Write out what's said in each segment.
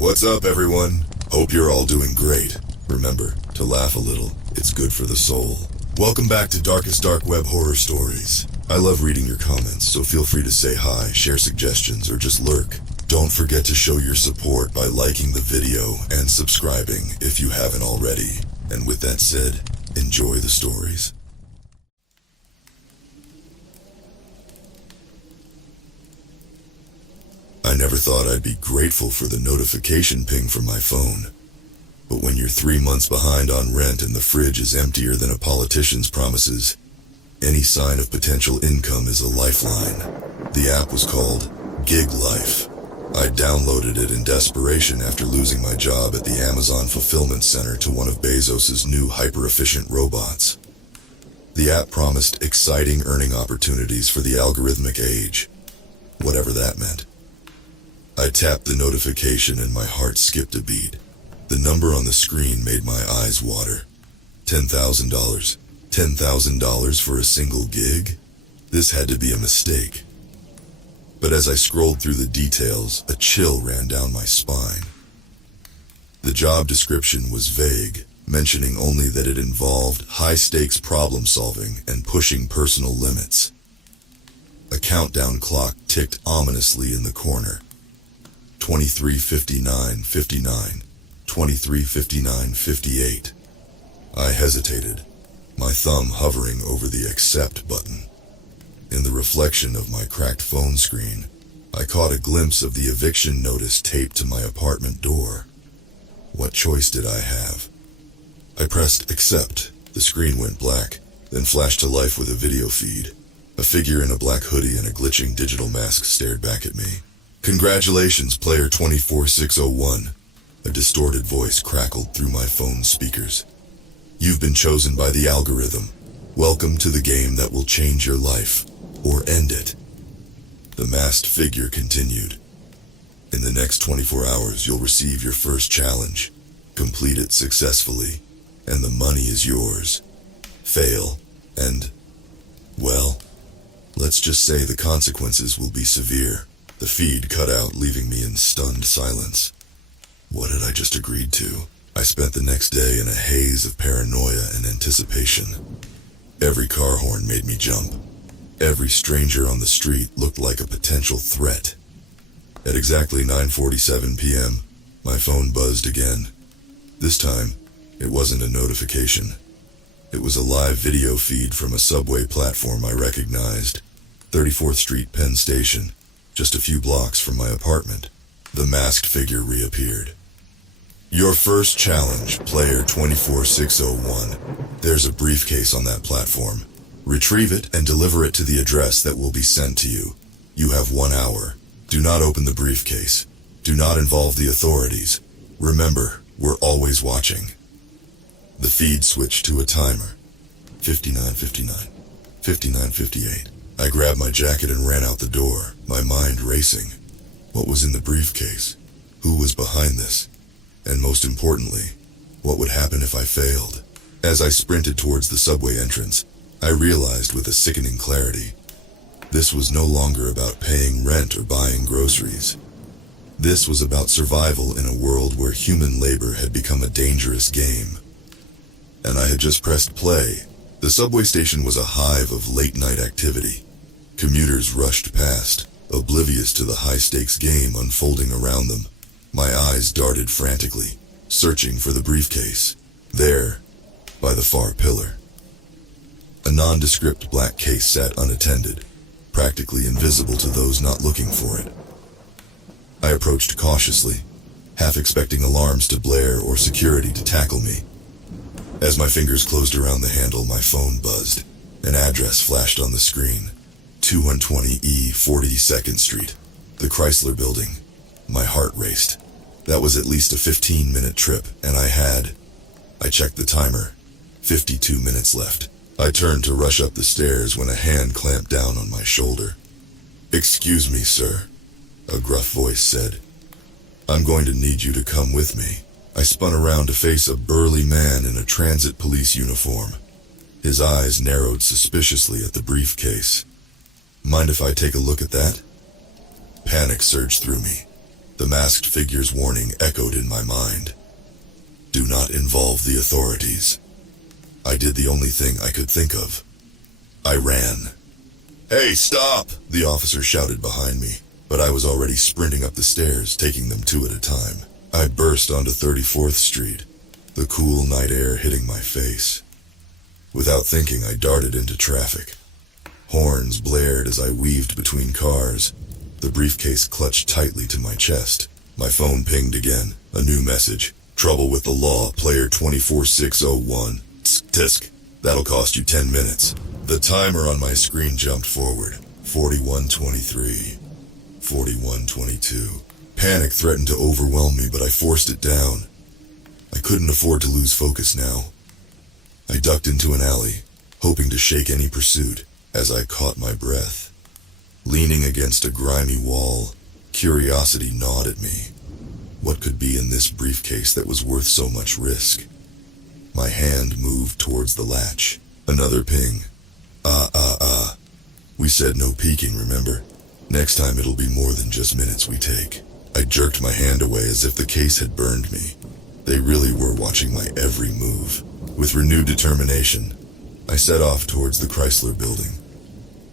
What's up, everyone? Hope you're all doing great. Remember, to laugh a little, it's good for the soul. Welcome back to Darkest Dark Web Horror Stories. I love reading your comments, so feel free to say hi, share suggestions, or just lurk. Don't forget to show your support by liking the video and subscribing if you haven't already. And with that said, enjoy the stories. I never thought I'd be grateful for the notification ping from my phone. But when you're 3 months behind on rent and the fridge is emptier than a politician's promises, any sign of potential income is a lifeline. The app was called Gig Life. I downloaded it in desperation after losing my job at the Amazon fulfillment center to one of Bezos's new hyper-efficient robots. The app promised exciting earning opportunities for the algorithmic age, whatever that meant. I tapped the notification and my heart skipped a beat. The number on the screen made my eyes water. $10,000. $10,000 for a single gig? This had to be a mistake. But as I scrolled through the details, a chill ran down my spine. The job description was vague, mentioning only that it involved high-stakes problem-solving and pushing personal limits. A countdown clock ticked ominously in the corner. 23:59:59, 23:59:58. I hesitated, my thumb hovering over the accept button. In the reflection of my cracked phone screen, I caught a glimpse of the eviction notice taped to my apartment door. What choice did I have? I pressed accept. The screen went black, then flashed to life with a video feed. A figure in a black hoodie and a glitching digital mask stared back at me. "Congratulations, player 24601. A distorted voice crackled through my phone speakers. "You've been chosen by the algorithm. Welcome to the game that will change your life, or end it." The masked figure continued. "In the next 24 hours, you'll receive your first challenge. Complete it successfully, and the money is yours. Fail, and, well, let's just say the consequences will be severe." The feed cut out, leaving me in stunned silence. What had I just agreed to? I spent the next day in a haze of paranoia and anticipation. Every car horn made me jump. Every stranger on the street looked like a potential threat. At exactly 9:47 p.m., my phone buzzed again. This time, it wasn't a notification. It was a live video feed from a subway platform I recognized. 34th Street, Penn Station. Just a few blocks from my apartment. The masked figure reappeared. "Your first challenge, player 24601. There's a briefcase on that platform. Retrieve it and deliver it to the address that will be sent to you. You have 1 hour. Do not open the briefcase. Do not involve the authorities. Remember, we're always watching." The feed switched to a timer. 59:59. 59:58. I grabbed my jacket and ran out the door, my mind racing. What was in the briefcase? Who was behind this? And most importantly, what would happen if I failed? As I sprinted towards the subway entrance, I realized with a sickening clarity, this was no longer about paying rent or buying groceries. This was about survival in a world where human labor had become a dangerous game. And I had just pressed play. The subway station was a hive of late-night activity. Commuters rushed past, oblivious to the high-stakes game unfolding around them. My eyes darted frantically, searching for the briefcase. There, by the far pillar. A nondescript black case sat unattended, practically invisible to those not looking for it. I approached cautiously, half expecting alarms to blare or security to tackle me. As my fingers closed around the handle, my phone buzzed. An address flashed on the screen. 220 E 42nd Street. The Chrysler Building. My heart raced. That was at least a 15-minute trip, and I checked the timer. 52 minutes left. I turned to rush up the stairs when a hand clamped down on my shoulder. "Excuse me, sir," a gruff voice said. "I'm going to need you to come with me." I spun around to face a burly man in a transit police uniform. His eyes narrowed suspiciously at the briefcase. "Mind if I take a look at that?" Panic surged through me. The masked figure's warning echoed in my mind. Do not involve the authorities. I did the only thing I could think of. I ran. Hey, stop! The officer shouted behind me, but I was already sprinting up the stairs, taking them two at a time. I burst onto 34th Street, the cool night air hitting my face. Without thinking, I darted into traffic. Horns blared as I weaved between cars. The briefcase clutched tightly to my chest. My phone pinged again. A new message. Trouble with the law, player 24601. Tisk. That'll cost you 10 minutes. The timer on my screen jumped forward. 41:23. 41:22. Panic threatened to overwhelm me, but I forced it down. I couldn't afford to lose focus now. I ducked into an alley, hoping to shake any pursuit, as I caught my breath. Leaning against a grimy wall, curiosity gnawed at me. What could be in this briefcase that was worth so much risk? My hand moved towards the latch. Another ping. We said no peeking, remember? Next time it'll be more than just minutes we take. I jerked my hand away as if the case had burned me. They really were watching my every move. With renewed determination, I set off towards the Chrysler Building.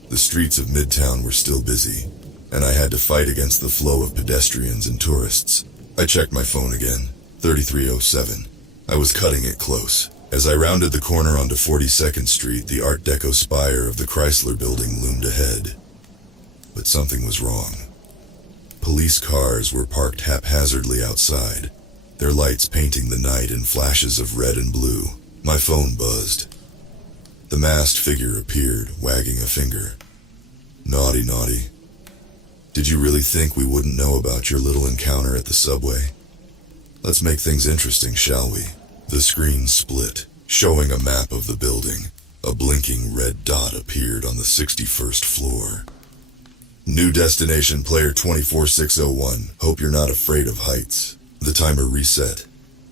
The streets of Midtown were still busy, and I had to fight against the flow of pedestrians and tourists. I checked my phone again. 3307. I was cutting it close. As I rounded the corner onto 42nd Street, the Art Deco spire of the Chrysler Building loomed ahead. But something was wrong. Police cars were parked haphazardly outside, their lights painting the night in flashes of red and blue. My phone buzzed. The masked figure appeared, wagging a finger. Naughty, naughty. Did you really think we wouldn't know about your little encounter at the subway? Let's make things interesting, shall we? The screen split, showing a map of the building. A blinking red dot appeared on the 61st floor. New destination, player 24601. Hope you're not afraid of heights. The timer reset.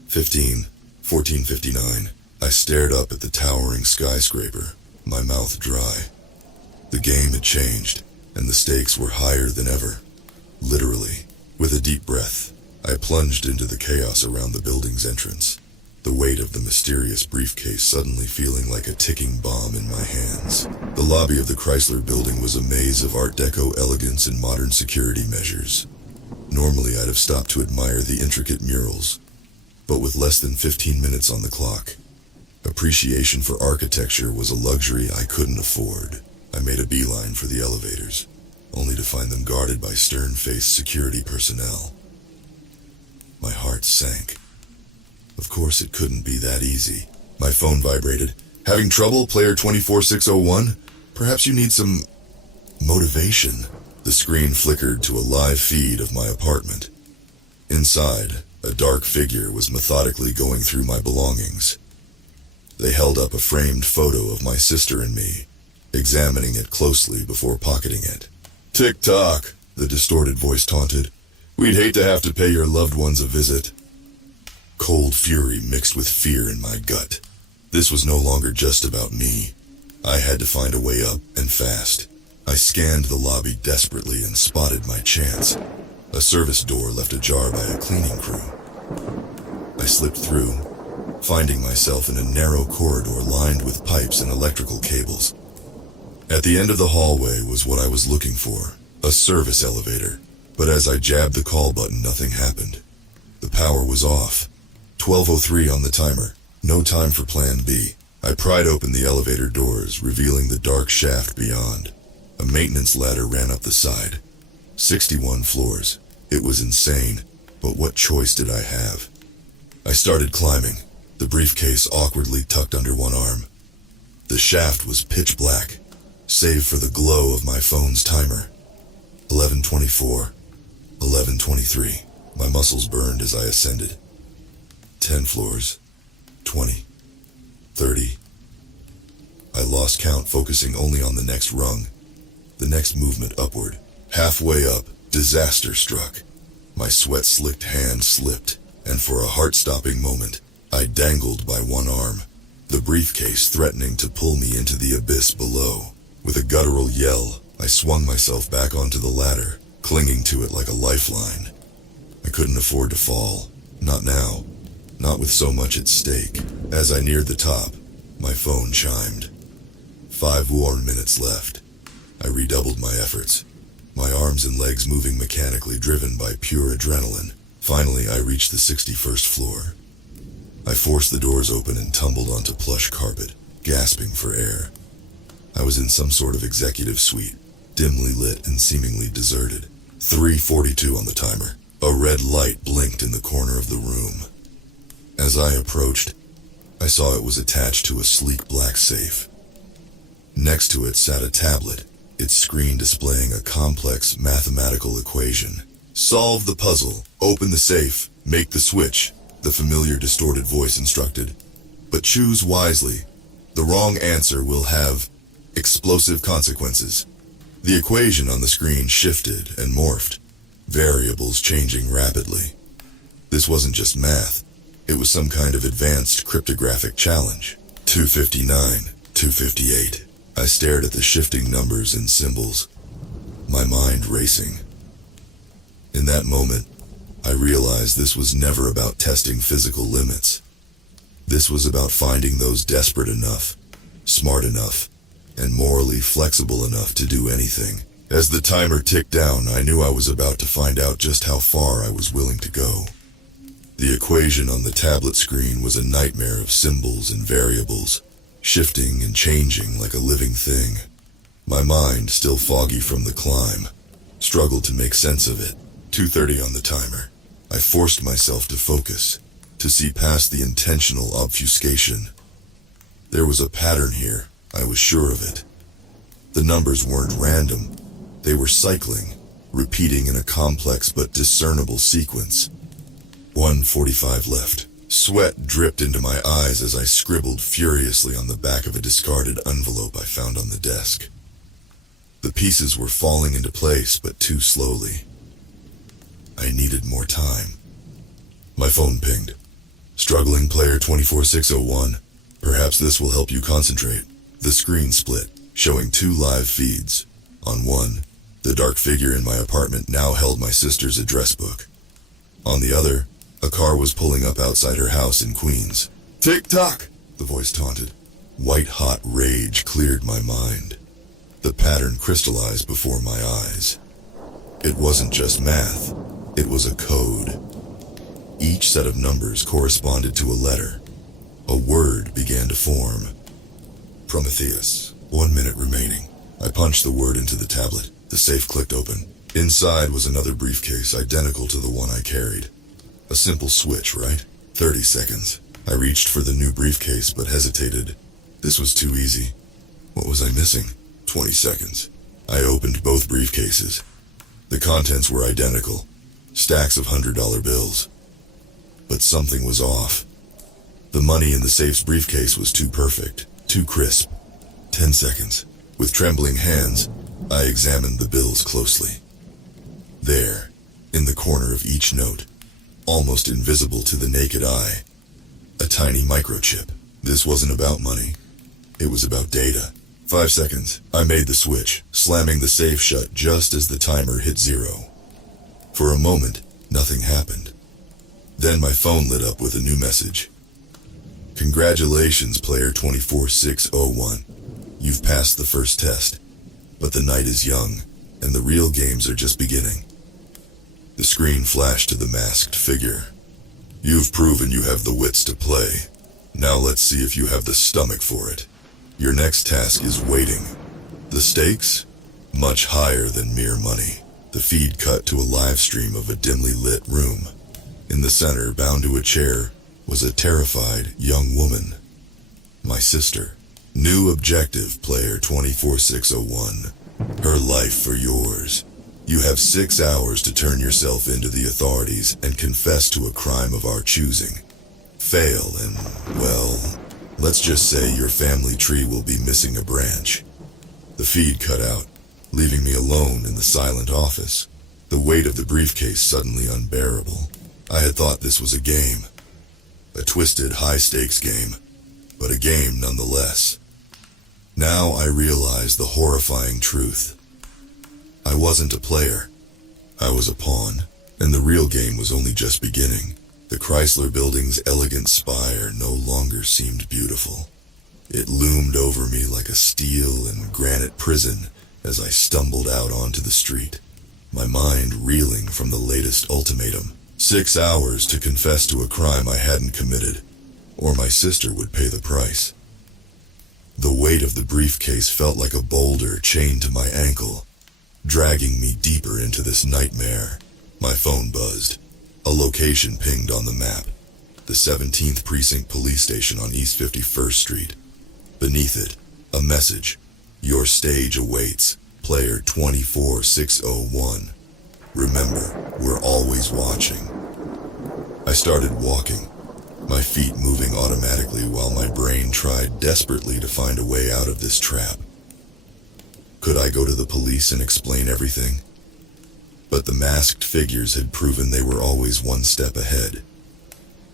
14:59. I stared up at the towering skyscraper, my mouth dry. The game had changed, and the stakes were higher than ever. Literally. With a deep breath, I plunged into the chaos around the building's entrance, the weight of the mysterious briefcase suddenly feeling like a ticking bomb in my hands. The lobby of the Chrysler Building was a maze of Art Deco elegance and modern security measures. Normally I'd have stopped to admire the intricate murals, but with less than 15 minutes on the clock, appreciation for architecture was a luxury I couldn't afford. I made a beeline for the elevators, only to find them guarded by stern-faced security personnel. My heart sank. Of course it couldn't be that easy. My phone vibrated. Having trouble, player 24601? Perhaps you need some motivation. The screen flickered to a live feed of my apartment. Inside, a dark figure was methodically going through my belongings. They held up a framed photo of my sister and me, examining it closely before pocketing it. "Tick-tock," the distorted voice taunted. "We'd hate to have to pay your loved ones a visit." Cold fury mixed with fear in my gut. This was no longer just about me. I had to find a way up, and fast. I scanned the lobby desperately and spotted my chance. A service door left ajar by a cleaning crew. I slipped through, finding myself in a narrow corridor lined with pipes and electrical cables. At the end of the hallway was what I was looking for, a service elevator. But as I jabbed the call button, nothing happened. The power was off. 12:03 on the timer. No time for plan B. I pried open the elevator doors, revealing the dark shaft beyond. A maintenance ladder ran up the side. 61 floors. It was insane, but what choice did I have? I started climbing, the briefcase awkwardly tucked under one arm. The shaft was pitch black, save for the glow of my phone's timer. 11:24. 11:23. My muscles burned as I ascended. 10 floors. 20. 30. I lost count, focusing only on the next rung, the next movement upward. Halfway up, disaster struck. My sweat-slicked hand slipped, and for a heart-stopping moment, I dangled by one arm, the briefcase threatening to pull me into the abyss below. With a guttural yell, I swung myself back onto the ladder, clinging to it like a lifeline. couldn't afford to fall. Not now. Not with so much at stake. As I neared the top, my phone chimed. 5 warm minutes left. I redoubled my efforts, my arms and legs moving mechanically, driven by pure adrenaline. Finally, I reached the 61st floor. I forced the doors open and tumbled onto plush carpet, gasping for air. I was in some sort of executive suite, dimly lit and seemingly deserted. 3:42 on the timer. A red light blinked in the corner of the room. As I approached, I saw it was attached to a sleek black safe. Next to it sat a tablet, its screen displaying a complex mathematical equation. "Solve the puzzle, open the safe, make the switch," the familiar distorted voice instructed. "But choose wisely. The wrong answer will have explosive consequences." The equation on the screen shifted and morphed, variables changing rapidly. This wasn't just math. It was some kind of advanced cryptographic challenge. 259, 258. I stared at the shifting numbers and symbols, my mind racing. In that moment, I realized this was never about testing physical limits. This was about finding those desperate enough, smart enough, and morally flexible enough to do anything. As the timer ticked down, I knew I was about to find out just how far I was willing to go. The equation on the tablet screen was a nightmare of symbols and variables, shifting and changing like a living thing. My mind, still foggy from the climb, struggled to make sense of it. 2:30 on the timer. I forced myself to focus, to see past the intentional obfuscation. There was a pattern here, I was sure of it. The numbers weren't random, they were cycling, repeating in a complex but discernible sequence. 1:45 left. Sweat dripped into my eyes as I scribbled furiously on the back of a discarded envelope I found on the desk. The pieces were falling into place, but too slowly. I needed more time. My phone pinged. "Struggling player 24601. Perhaps this will help you concentrate." The screen split, showing 2 live feeds. On one, the dark figure in my apartment now held my sister's address book. On the other, a car was pulling up outside her house in Queens. "Tick-tock," the voice taunted. White-hot rage cleared my mind. The pattern crystallized before my eyes. It wasn't just math, it was a code. Each set of numbers corresponded to a letter. A word began to form. Prometheus. 1 minute remaining. I punched the word into the tablet. The safe clicked open. Inside was another briefcase identical to the one I carried. A simple switch, right? 30 seconds. I reached for the new briefcase but hesitated. This was too easy. What was I missing? 20 seconds. I opened both briefcases. The contents were identical. Stacks of $100 bills. But something was off. The money in the safe's briefcase was too perfect, too crisp. 10 seconds. With trembling hands, I examined the bills closely. There, in the corner of each note, almost invisible to the naked eye, a tiny microchip. This wasn't about money. It was about data. 5 seconds. I made the switch, slamming the safe shut just as the timer hit 0. For a moment, nothing happened. Then my phone lit up with a new message. "Congratulations, player 24601. You've passed the first test. But the night is young, and the real games are just beginning." The screen flashed to the masked figure. "You've proven you have the wits to play. Now let's see if you have the stomach for it. Your next task is waiting. The stakes? Much higher than mere money." The feed cut to a live stream of a dimly lit room. In the center, bound to a chair, was a terrified young woman. My sister. New objective, player 24601. Her life for yours. You have 6 hours to turn yourself into the authorities and confess to a crime of our choosing. Fail and, well, let's just say your family tree will be missing a branch. The feed cut out, leaving me alone in the silent office, the weight of the briefcase suddenly unbearable. I had thought this was a game. A twisted, high-stakes game, but a game nonetheless. Now I realized the horrifying truth. I wasn't a player. I was a pawn. And the real game was only just beginning. The Chrysler Building's elegant spire no longer seemed beautiful. It loomed over me like a steel and granite prison as I stumbled out onto the street, my mind reeling from the latest ultimatum. 6 hours to confess to a crime I hadn't committed, or my sister would pay the price. The weight of the briefcase felt like a boulder chained to my ankle, dragging me deeper into this nightmare. My phone buzzed. A location pinged on the map. The 17th Precinct Police Station on East 51st Street. Beneath it, a message. Your stage awaits. Player 24601. Remember, we're always watching. I started walking, my feet moving automatically while my brain tried desperately to find a way out of this trap. Could I go to the police and explain everything? But the masked figures had proven they were always one step ahead.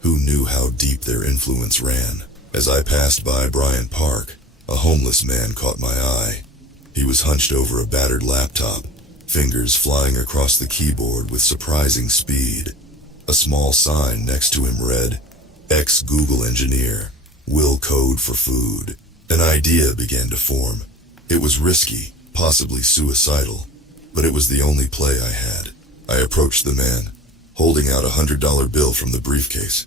Who knew how deep their influence ran? As I passed by Bryant Park, a homeless man caught my eye. He was hunched over a battered laptop, fingers flying across the keyboard with surprising speed. A small sign next to him read, "Ex-Google engineer, will code for food." An idea began to form. It was risky, possibly suicidal, but it was the only play I had. I approached the man, holding out a $100 bill from the briefcase.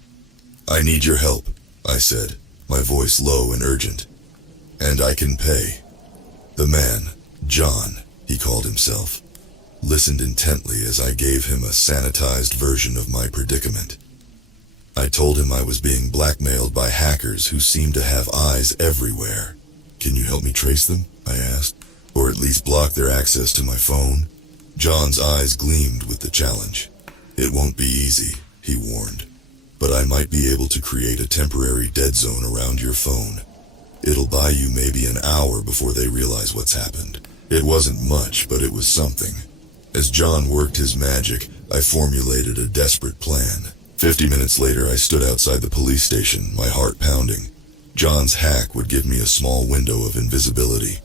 "I need your help," I said, my voice low and urgent. "And I can pay." The man, John, he called himself, listened intently as I gave him a sanitized version of my predicament. I told him I was being blackmailed by hackers who seemed to have eyes everywhere. "Can you help me trace them?" I asked, "or at least block their access to my phone?" John's eyes gleamed with the challenge. "It won't be easy," he warned, "but I might be able to create a temporary dead zone around your phone. It'll buy you maybe an hour before they realize what's happened." It wasn't much, but it was something. As John worked his magic, I formulated a desperate plan. 50 minutes later, I stood outside the police station, my heart pounding. John's hack would give me a small window of invisibility.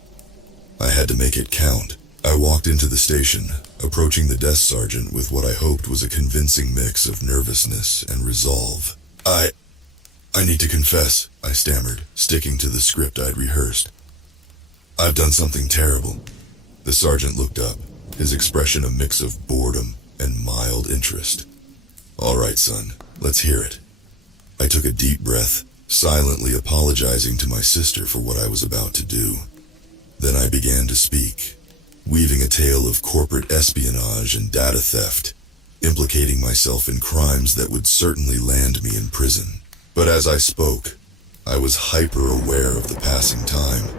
I had to make it count. I walked into the station, approaching the desk sergeant with what I hoped was a convincing mix of nervousness and resolve. I need to confess," I stammered, sticking to the script I'd rehearsed. "I've done something terrible." The sergeant looked up, his expression a mix of boredom and mild interest. "All right, son, let's hear it." I took a deep breath, silently apologizing to my sister for what I was about to do. Then I began to speak, weaving a tale of corporate espionage and data theft, implicating myself in crimes that would certainly land me in prison. But as I spoke, I was hyper-aware of the passing time.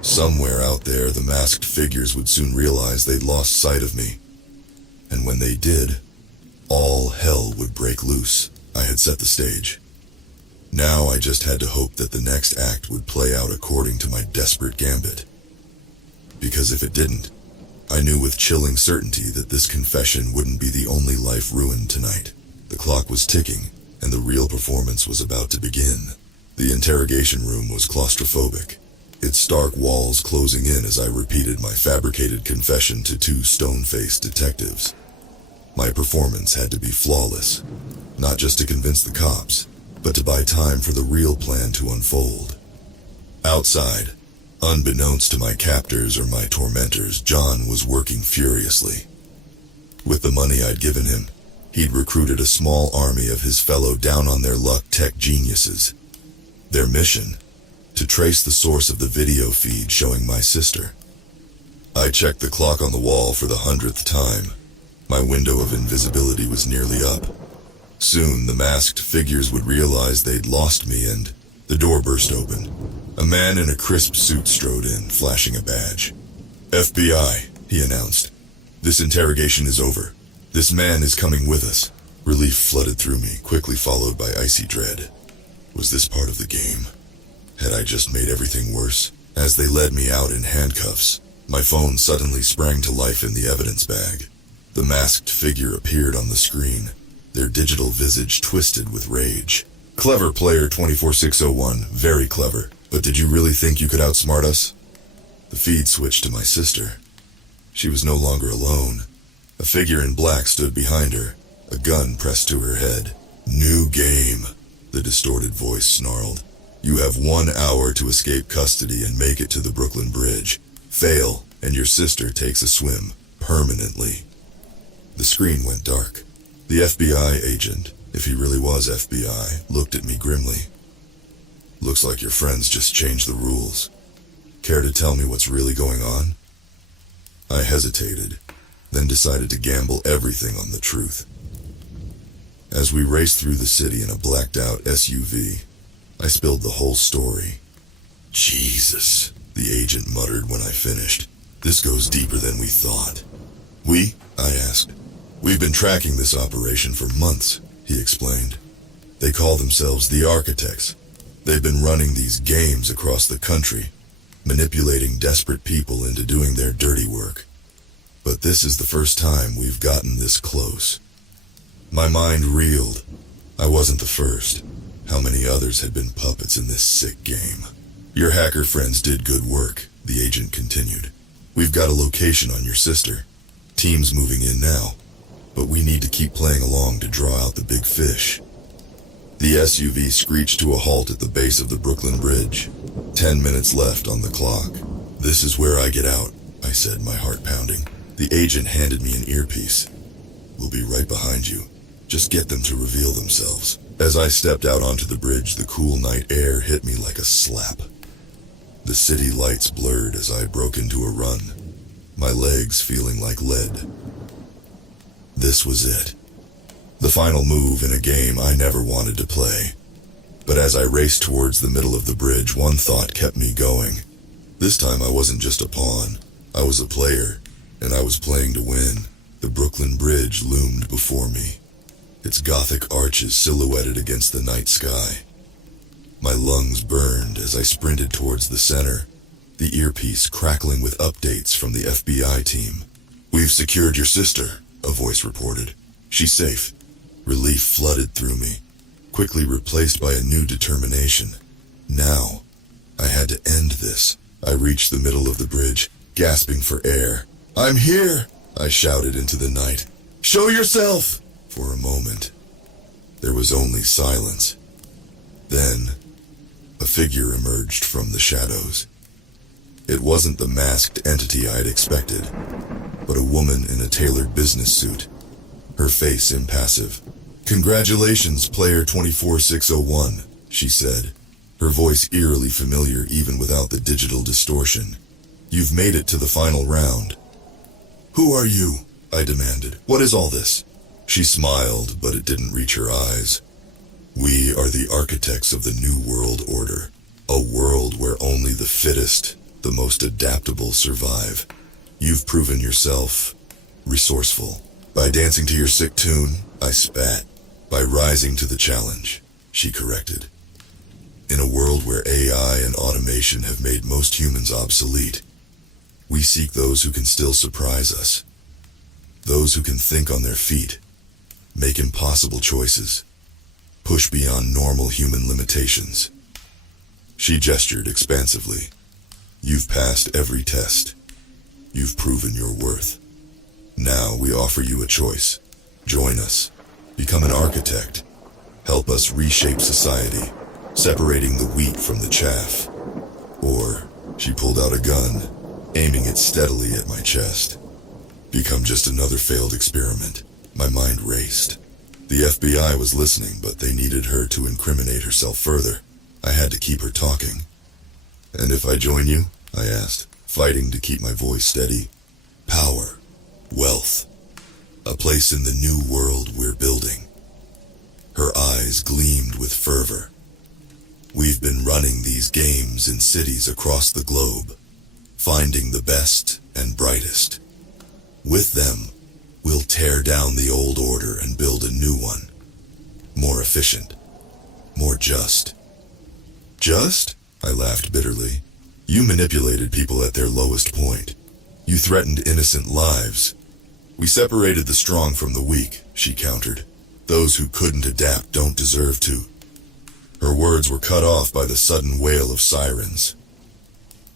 Somewhere out there, the masked figures would soon realize they'd lost sight of me. And when they did, all hell would break loose. I had set the stage. Now I just had to hope that the next act would play out according to my desperate gambit. Because if it didn't, I knew with chilling certainty that this confession wouldn't be the only life ruined tonight. The clock was ticking, and the real performance was about to begin. The interrogation room was claustrophobic, its stark walls closing in as I repeated my fabricated confession to two stone-faced detectives. My performance had to be flawless, not just to convince the cops, but to buy time for the real plan to unfold. Outside, unbeknownst to my captors or my tormentors, John was working furiously. With the money I'd given him, he'd recruited a small army of his fellow down-on-their-luck tech geniuses. Their mission? To trace the source of the video feed showing my sister. I checked the clock on the wall for the 100th time. My window of invisibility was nearly up. Soon the masked figures would realize they'd lost me, and the door burst open. A man in a crisp suit strode in, flashing a badge. "FBI," he announced. "This interrogation is over. This man is coming with us." Relief flooded through me, quickly followed by icy dread. Was this part of the game? Had I just made everything worse? As they led me out in handcuffs, my phone suddenly sprang to life in the evidence bag. The masked figure appeared on the screen, their digital visage twisted with rage. "Clever, player 24601, very clever. But did you really think you could outsmart us?" The feed switched to my sister. She was no longer alone. A figure in black stood behind her, a gun pressed to her head. "New game," the distorted voice snarled. "You have 1 hour to escape custody and make it to the Brooklyn Bridge. Fail, and your sister takes a swim, permanently." The screen went dark. The FBI agent, if he really was FBI, looked at me grimly. "Looks like your friends just changed the rules. Care to tell me what's really going on?" I hesitated, then decided to gamble everything on the truth. As we raced through the city in a blacked-out SUV, I spilled the whole story. "Jesus," the agent muttered when I finished. "This goes deeper than we thought." "We?" I asked. "We've been tracking this operation for months," he explained. "They call themselves the Architects. They've been running these games across the country, manipulating desperate people into doing their dirty work. But this is the first time we've gotten this close." My mind reeled. I wasn't the first. How many others had been puppets in this sick game? "Your hacker friends did good work," the agent continued. "We've got a location on your sister. Team's moving in now. But we need to keep playing along to draw out the big fish." The SUV screeched to a halt at the base of the Brooklyn Bridge. 10 minutes left on the clock. "This is where I get out," I said, my heart pounding. The agent handed me an earpiece. "We'll be right behind you. Just get them to reveal themselves." As I stepped out onto the bridge, the cool night air hit me like a slap. The city lights blurred as I broke into a run, my legs feeling like lead. This was it. The final move in a game I never wanted to play. But as I raced towards the middle of the bridge, one thought kept me going. This time I wasn't just a pawn. I was a player, and I was playing to win. The Brooklyn Bridge loomed before me, its Gothic arches silhouetted against the night sky. My lungs burned as I sprinted towards the center, the earpiece crackling with updates from the FBI team. "We've secured your sister," a voice reported. "She's safe." Relief flooded through me, quickly replaced by a new determination. Now, I had to end this. I reached the middle of the bridge, gasping for air. "I'm here!" I shouted into the night. "Show yourself!" For a moment, there was only silence. Then, a figure emerged from the shadows. It wasn't the masked entity I'd expected, but a woman in a tailored business suit, her face impassive. "Congratulations, player 24601, she said, her voice eerily familiar even without the digital distortion. "You've made it to the final round." "Who are you?" I demanded. "What is all this?" She smiled, but it didn't reach her eyes. "We are the architects of the New World Order, a world where only the fittest, the most adaptable survive. You've proven yourself resourceful. By dancing to your sick tune," I spat. "By rising to the challenge," she corrected. "In a world where AI and automation have made most humans obsolete, we seek those who can still surprise us. Those who can think on their feet, make impossible choices, push beyond normal human limitations." She gestured expansively. "You've passed every test. You've proven your worth. Now we offer you a choice. Join us. Become an architect. Help us reshape society, separating the wheat from the chaff. Or," she pulled out a gun, aiming it steadily at my chest. "Become just another failed experiment." My mind raced. The FBI was listening, but they needed her to incriminate herself further. I had to keep her talking. "And if I join you?" I asked, fighting to keep my voice steady. "Power, wealth, a place in the new world we're building." Her eyes gleamed with fervor. "We've been running these games in cities across the globe, finding the best and brightest. With them, we'll tear down the old order and build a new one. More efficient, more just." "Just?" I laughed bitterly. "You manipulated people at their lowest point. You threatened innocent lives. We separated the strong from the weak," she countered. "Those who couldn't adapt don't deserve to." Her words were cut off by the sudden wail of sirens.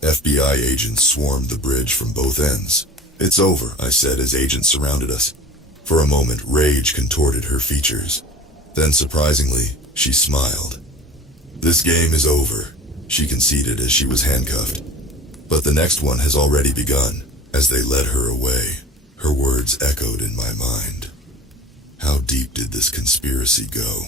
FBI agents swarmed the bridge from both ends. It's over, I said as agents surrounded us. For a moment, rage contorted her features. Then, surprisingly, she smiled. This game is over, she conceded as she was handcuffed. But the next one has already begun. As they led her away, her words echoed in my mind. How deep did this conspiracy go?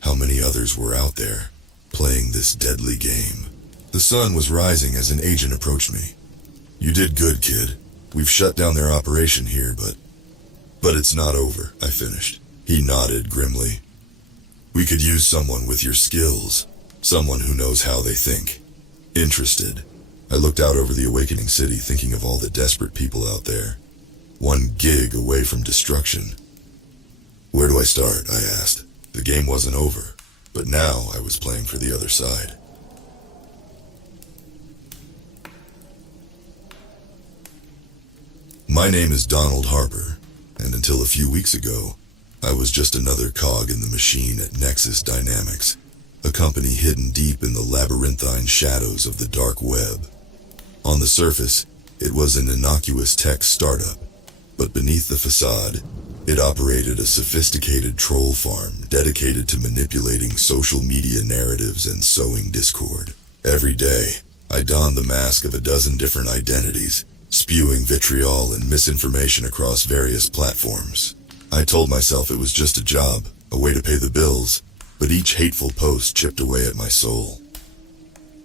How many others were out there, playing this deadly game? The sun was rising as an agent approached me. You did good, kid. We've shut down their operation here, but it's not over, I finished. He nodded grimly. We could use someone with your skills, someone who knows how they think. Interested. I looked out over the awakening city, thinking of all the desperate people out there. 1 gig away from destruction. Where do I start? I asked. The game wasn't over, but now I was playing for the other side. My name is Donald Harper, and until a few weeks ago, I was just another cog in the machine at Nexus Dynamics, a company hidden deep in the labyrinthine shadows of the dark web. On the surface, it was an innocuous tech startup, but beneath the facade, it operated a sophisticated troll farm dedicated to manipulating social media narratives and sowing discord. Every day, I donned the mask of a dozen different identities, spewing vitriol and misinformation across various platforms. I told myself it was just a job, a way to pay the bills, but each hateful post chipped away at my soul.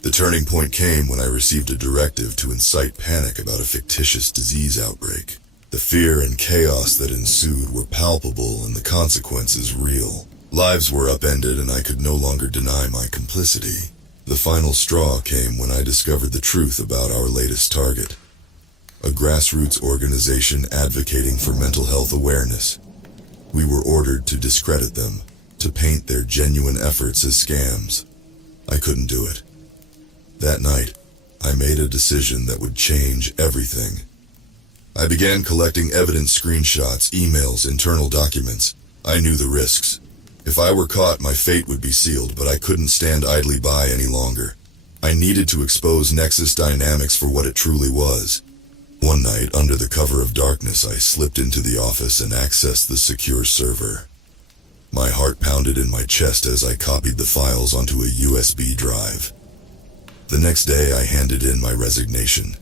The turning point came when I received a directive to incite panic about a fictitious disease outbreak. The fear and chaos that ensued were palpable and the consequences real. Lives were upended and I could no longer deny my complicity. The final straw came when I discovered the truth about our latest target. A grassroots organization advocating for mental health awareness. We were ordered to discredit them, to paint their genuine efforts as scams. I couldn't do it. That night, I made a decision that would change everything. I began collecting evidence, screenshots, emails, internal documents. I knew the risks. If I were caught, my fate would be sealed, but I couldn't stand idly by any longer. I needed to expose Nexus Dynamics for what it truly was. One night, under the cover of darkness, I slipped into the office and accessed the secure server. My heart pounded in my chest as I copied the files onto a USB drive. The next day, I handed in my resignation.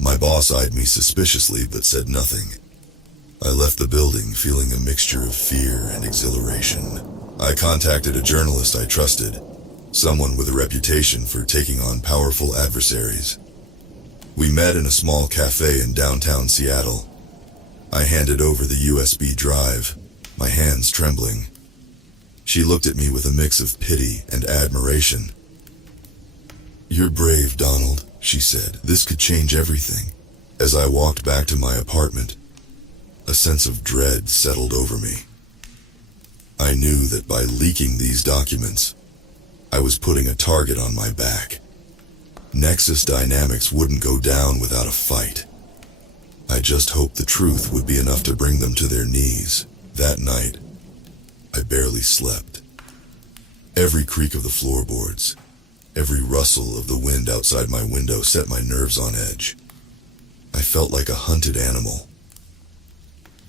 My boss eyed me suspiciously but said nothing. I left the building feeling a mixture of fear and exhilaration. I contacted a journalist I trusted, someone with a reputation for taking on powerful adversaries. We met in a small cafe in downtown Seattle. I handed over the USB drive, my hands trembling. She looked at me with a mix of pity and admiration. "You're brave, Donald," she said. "This could change everything." As I walked back to my apartment, a sense of dread settled over me. I knew that by leaking these documents, I was putting a target on my back. Nexus Dynamics wouldn't go down without a fight. I just hoped the truth would be enough to bring them to their knees. That night, I barely slept. Every creak of the floorboards, every rustle of the wind outside my window set my nerves on edge. I felt like a hunted animal.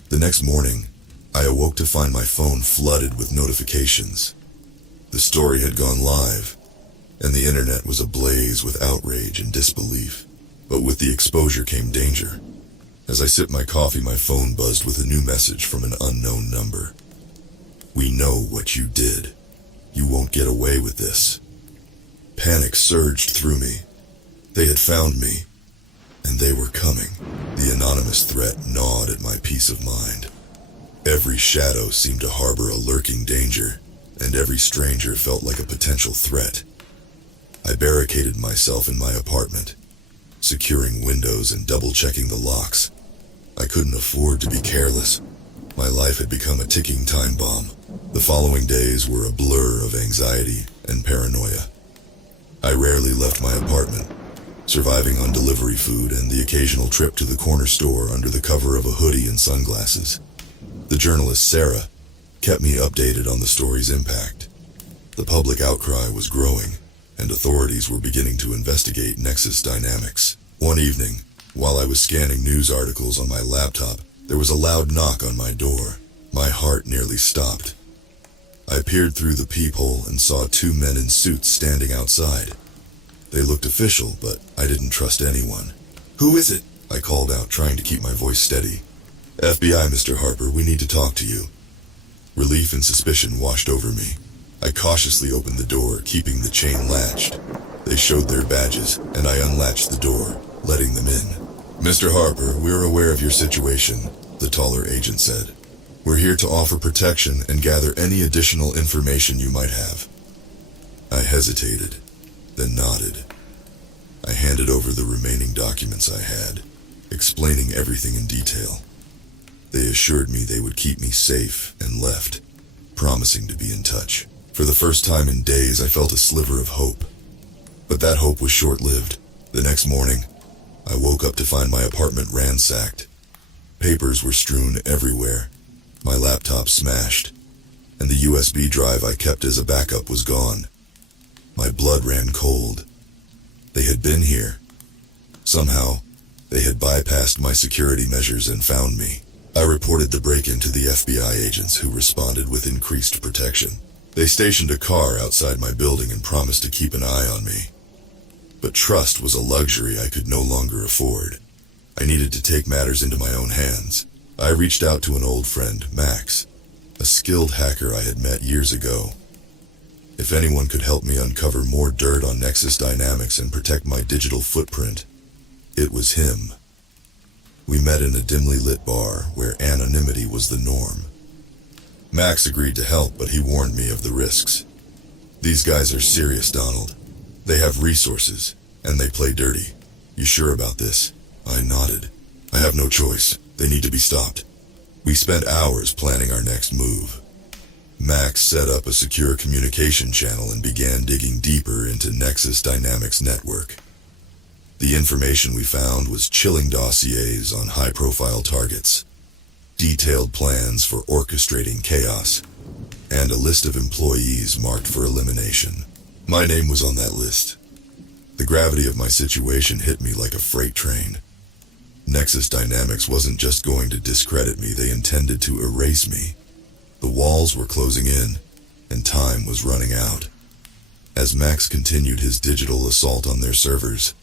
The next morning, I awoke to find my phone flooded with notifications. The story had gone live, and the internet was ablaze with outrage and disbelief. But with the exposure came danger. As I sipped my coffee, my phone buzzed with a new message from an unknown number. "We know what you did. You won't get away with this." Panic surged through me. They had found me, and they were coming. The anonymous threat gnawed at my peace of mind. Every shadow seemed to harbor a lurking danger, and every stranger felt like a potential threat. I barricaded myself in my apartment, securing windows and double-checking the locks. I couldn't afford to be careless. My life had become a ticking time bomb. The following days were a blur of anxiety and paranoia. I rarely left my apartment, surviving on delivery food and the occasional trip to the corner store under the cover of a hoodie and sunglasses. The journalist, Sarah, kept me updated on the story's impact. The public outcry was growing, and authorities were beginning to investigate Nexus Dynamics. One evening, While I was scanning news articles on my laptop, there was a loud knock on my door. My heart nearly stopped. I peered through the peephole and saw two men in suits standing outside. They looked official, but I didn't trust anyone. "Who is it?" I called out, trying to keep my voice steady. "FBI, Mr. Harper, we need to talk to you." Relief and suspicion washed over me. I cautiously opened the door, keeping the chain latched. They showed their badges, and I unlatched the door, letting them in. "Mr. Harper, we're aware of your situation," the taller agent said. "We're here to offer protection and gather any additional information you might have." I hesitated, then nodded. I handed over the remaining documents I had, explaining everything in detail. They assured me they would keep me safe and left, promising to be in touch. For the first time in days, I felt a sliver of hope. But that hope was short-lived. The next morning, I woke up to find my apartment ransacked. Papers were strewn everywhere, my laptop smashed, and the USB drive I kept as a backup was gone. My blood ran cold. They had been here. Somehow, they had bypassed my security measures and found me. I reported the break-in to the FBI agents, who responded with increased protection. They stationed a car outside my building and promised to keep an eye on me. But trust was a luxury I could no longer afford. I needed to take matters into my own hands. I reached out to an old friend, Max, a skilled hacker I had met years ago. If anyone could help me uncover more dirt on Nexus Dynamics and protect my digital footprint, it was him. We met in a dimly lit bar where anonymity was the norm. Max agreed to help, but he warned me of the risks. "These guys are serious, Donald. They have resources, and they play dirty. You sure about this?" I nodded. "I have no choice. They need to be stopped." We spent hours planning our next move. Max set up a secure communication channel and began digging deeper into Nexus Dynamics network. The information we found was chilling dossiers on high-profile targets, detailed plans for orchestrating chaos, and a list of employees marked for elimination. My name was on that list. The gravity of my situation hit me like a freight train. Nexus Dynamics wasn't just going to discredit me, they intended to erase me. The walls were closing in, and time was running out. As Max continued his digital assault on their servers,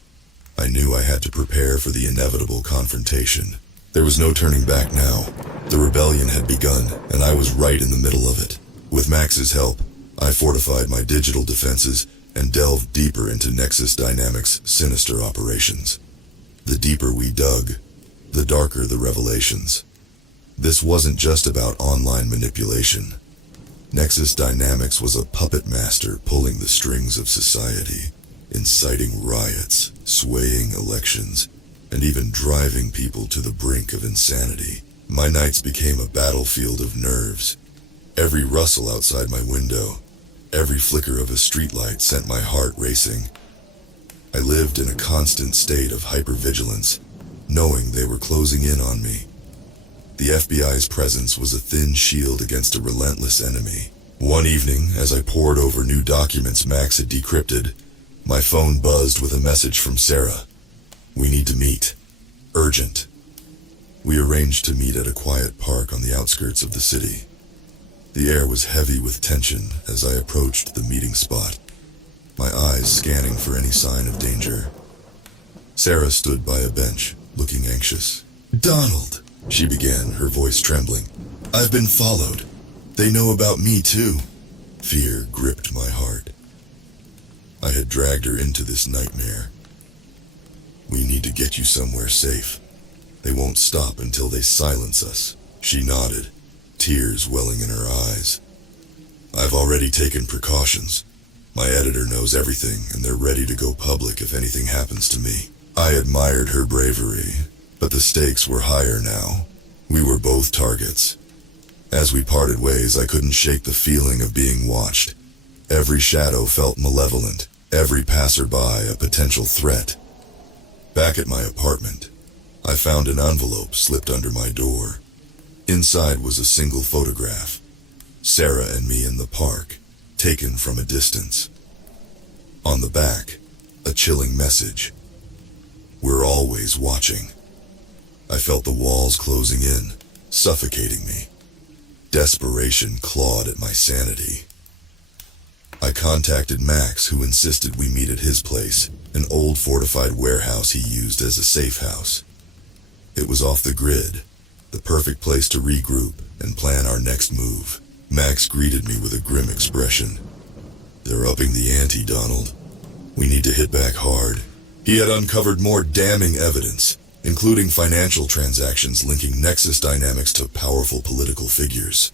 I knew I had to prepare for the inevitable confrontation. There was no turning back now. The rebellion had begun, and I was right in the middle of it. With Max's help, I fortified my digital defenses and delved deeper into Nexus Dynamics' sinister operations. The deeper we dug, the darker the revelations. This wasn't just about online manipulation. Nexus Dynamics was a puppet master pulling the strings of society, inciting riots, swaying elections, and even driving people to the brink of insanity. My nights became a battlefield of nerves. Every rustle outside my window, every flicker of a streetlight sent my heart racing. I lived in a constant state of hypervigilance, knowing they were closing in on me. The FBI's presence was a thin shield against a relentless enemy. One evening, as I pored over new documents Max had decrypted, my phone buzzed with a message from Sarah. "We need to meet. Urgent." We arranged to meet at a quiet park on the outskirts of the city. The air was heavy with tension as I approached the meeting spot, my eyes scanning for any sign of danger. Sarah stood by a bench, looking anxious. "Donald," she began, her voice trembling. "I've been followed. They know about me too." Fear gripped my heart. I had dragged her into this nightmare. "We need to get you somewhere safe. They won't stop until they silence us." She nodded, tears welling in her eyes. "I've already taken precautions. My editor knows everything, and they're ready to go public if anything happens to me." I admired her bravery, but the stakes were higher now. We were both targets. As we parted ways, I couldn't shake the feeling of being watched. Every shadow felt malevolent, every passerby a potential threat. Back at my apartment, I found an envelope slipped under my door. Inside was a single photograph. Sarah and me in the park, taken from a distance. On the back, a chilling message. We're always watching. I felt the walls closing in, suffocating me. Desperation clawed at my sanity. I contacted Max, who insisted we meet at his place, an old fortified warehouse he used as a safe house. It was off the grid, the perfect place to regroup and plan our next move. Max greeted me with a grim expression. "They're upping the ante, Donald. We need to hit back hard." He had uncovered more damning evidence, including financial transactions linking Nexus Dynamics to powerful political figures.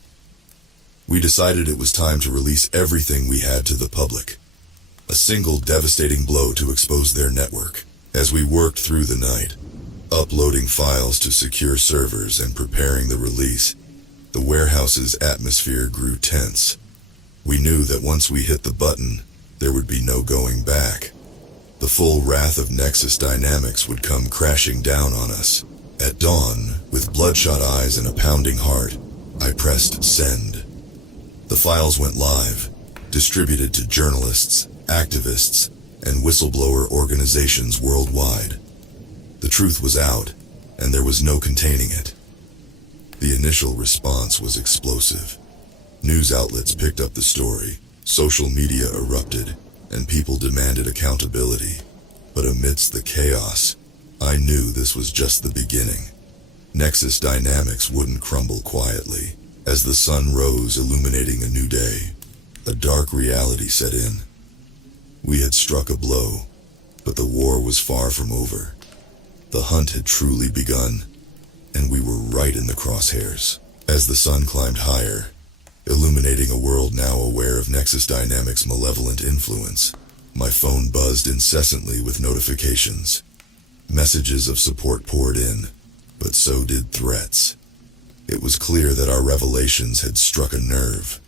We decided it was time to release everything we had to the public. A single devastating blow to expose their network. As we worked through the night, uploading files to secure servers and preparing the release, the warehouse's atmosphere grew tense. We knew that once we hit the button, there would be no going back. The full wrath of Nexus Dynamics would come crashing down on us. At dawn, with bloodshot eyes and a pounding heart, I pressed send. The files went live, distributed to journalists, activists, and whistleblower organizations worldwide. The truth was out, and there was no containing it. The initial response was explosive. News outlets picked up the story, social media erupted, and people demanded accountability. But amidst the chaos, I knew this was just the beginning. Nexus Dynamics wouldn't crumble quietly. As the sun rose, illuminating a new day, a dark reality set in. We had struck a blow, but the war was far from over. The hunt had truly begun, and we were right in the crosshairs. As the sun climbed higher, illuminating a world now aware of Nexus Dynamics' malevolent influence, my phone buzzed incessantly with notifications. Messages of support poured in, but so did threats. It was clear that our revelations had struck a nerve.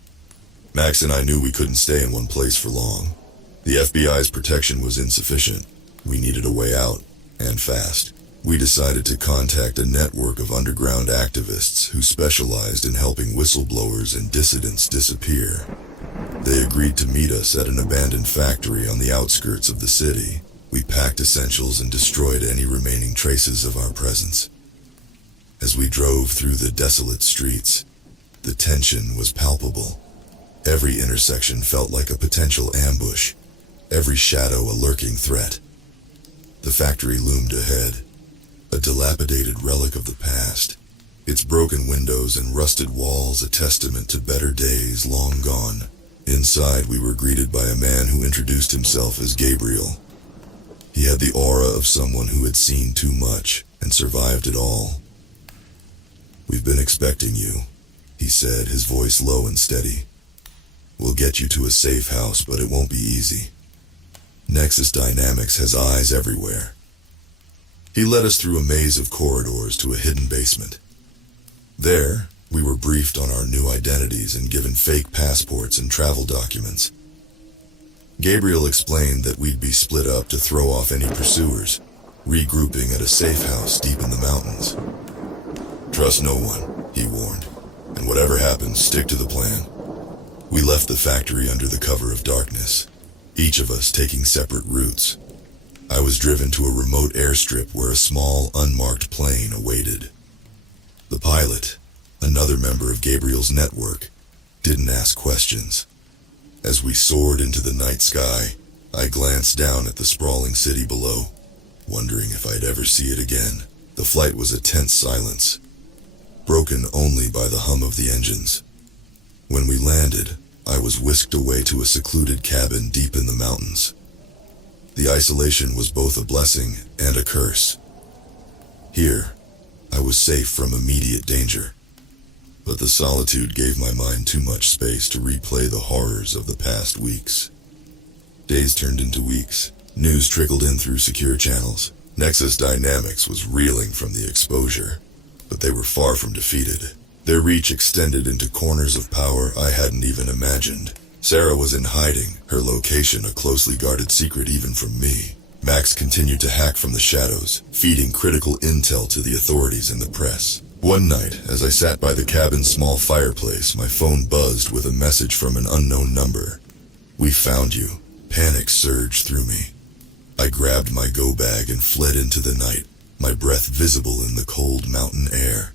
Max and I knew we couldn't stay in one place for long. The FBI's protection was insufficient. We needed a way out, and fast. We decided to contact a network of underground activists who specialized in helping whistleblowers and dissidents disappear. They agreed to meet us at an abandoned factory on the outskirts of the city. We packed essentials and destroyed any remaining traces of our presence. As we drove through the desolate streets, the tension was palpable. Every intersection felt like a potential ambush, every shadow a lurking threat. The factory loomed ahead, a dilapidated relic of the past, its broken windows and rusted walls a testament to better days long gone. Inside, we were greeted by a man who introduced himself as Gabriel. He had the aura of someone who had seen too much and survived it all. "We've been expecting you," he said, his voice low and steady. "We'll get you to a safe house, but it won't be easy. Nexus Dynamics has eyes everywhere." He led us through a maze of corridors to a hidden basement. There, we were briefed on our new identities and given fake passports and travel documents. Gabriel explained that we'd be split up to throw off any pursuers, regrouping at a safe house deep in the mountains. "Trust no one," he warned, "and whatever happens, stick to the plan." We left the factory under the cover of darkness, each of us taking separate routes. I was driven to a remote airstrip where a small, unmarked plane awaited. The pilot, another member of Gabriel's network, didn't ask questions. As we soared into the night sky, I glanced down at the sprawling city below, wondering if I'd ever see it again. The flight was a tense silence, broken only by the hum of the engines. When we landed, I was whisked away to a secluded cabin deep in the mountains. The isolation was both a blessing and a curse. Here, I was safe from immediate danger, but the solitude gave my mind too much space to replay the horrors of the past weeks. Days turned into weeks. News trickled in through secure channels. Nexus Dynamics was reeling from the exposure, but they were far from defeated. Their reach extended into corners of power I hadn't even imagined. Sarah was in hiding, her location a closely guarded secret even from me. Max continued to hack from the shadows, feeding critical intel to the authorities and the press. One night, as I sat by the cabin's small fireplace, my phone buzzed with a message from an unknown number. "We found you." Panic surged through me. I grabbed my go bag and fled into the night, my breath visible in the cold mountain air.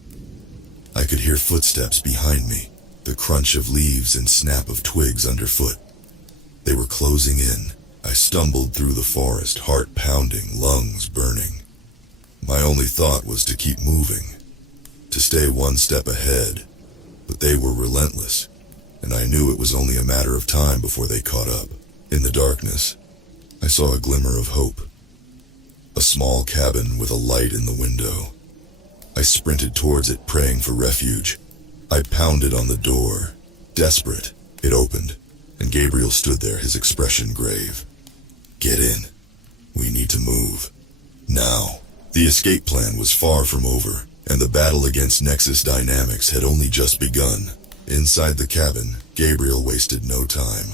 I could hear footsteps behind me, the crunch of leaves and snap of twigs underfoot. They were closing in. I stumbled through the forest, heart pounding, lungs burning. My only thought was to keep moving, to stay one step ahead, but they were relentless, and I knew it was only a matter of time before they caught up. In the darkness, I saw a glimmer of hope. A small cabin with a light in the window. I sprinted towards it, praying for refuge. I pounded on the door, desperate. It opened, and Gabriel stood there, his expression grave. "Get in. We need to move. Now." The escape plan was far from over, and the battle against Nexus Dynamics had only just begun. Inside the cabin, Gabriel wasted no time.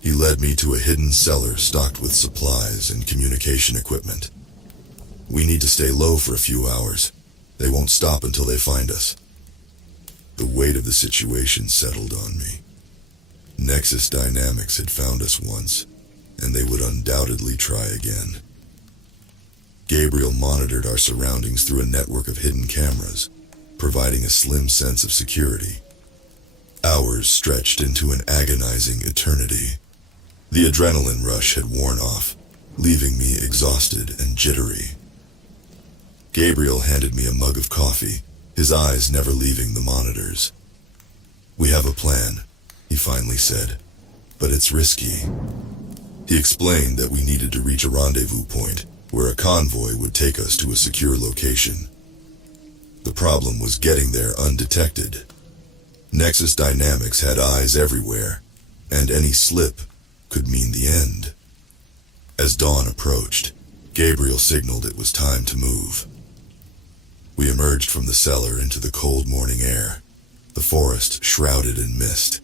He led me to a hidden cellar stocked with supplies and communication equipment. "We need to stay low for a few hours. They won't stop until they find us." The weight of the situation settled on me. Nexus Dynamics had found us once, and they would undoubtedly try again. Gabriel monitored our surroundings through a network of hidden cameras, providing a slim sense of security. Hours stretched into an agonizing eternity. The adrenaline rush had worn off, leaving me exhausted and jittery. Gabriel handed me a mug of coffee, his eyes never leaving the monitors. "We have a plan," he finally said, "but it's risky." He explained that we needed to reach a rendezvous point, where a convoy would take us to a secure location. The problem was getting there undetected. Nexus Dynamics had eyes everywhere, and any slip could mean the end. As dawn approached, Gabriel signaled it was time to move. We emerged from the cellar into the cold morning air, the forest shrouded in mist.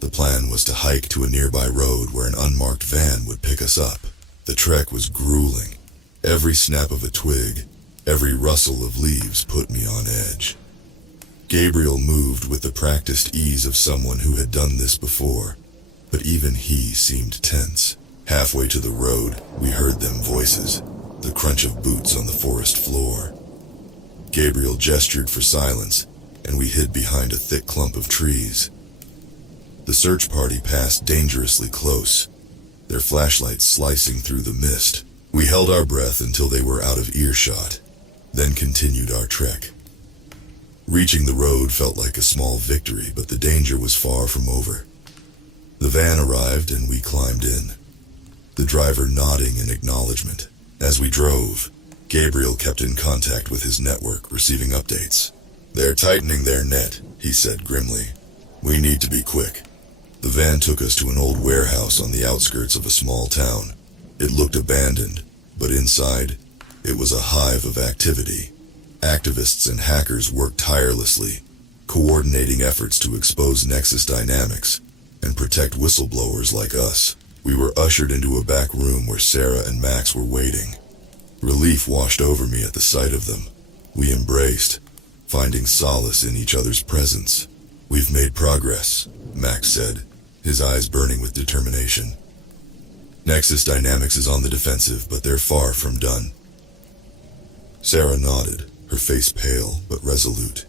The plan was to hike to a nearby road where an unmarked van would pick us up. The trek was grueling. Every snap of a twig, every rustle of leaves put me on edge. Gabriel moved with the practiced ease of someone who had done this before, but even he seemed tense. Halfway to the road, we heard them voices, the crunch of boots on the forest floor. Gabriel gestured for silence, and we hid behind a thick clump of trees. The search party passed dangerously close, their flashlights slicing through the mist. We held our breath until they were out of earshot, then continued our trek. Reaching the road felt like a small victory, but the danger was far from over. The van arrived and we climbed in, the driver nodding in acknowledgement. As we drove, Gabriel kept in contact with his network, receiving updates. "They're tightening their net," he said grimly. "We need to be quick." The van took us to an old warehouse on the outskirts of a small town. It looked abandoned, but inside, it was a hive of activity. Activists and hackers worked tirelessly, coordinating efforts to expose Nexus Dynamics and protect whistleblowers like us. We were ushered into a back room where Sarah and Max were waiting. Relief washed over me at the sight of them. We embraced, finding solace in each other's presence. "We've made progress," Max said, his eyes burning with determination. "Nexus Dynamics is on the defensive, but they're far from done." Sarah nodded, her face pale but resolute.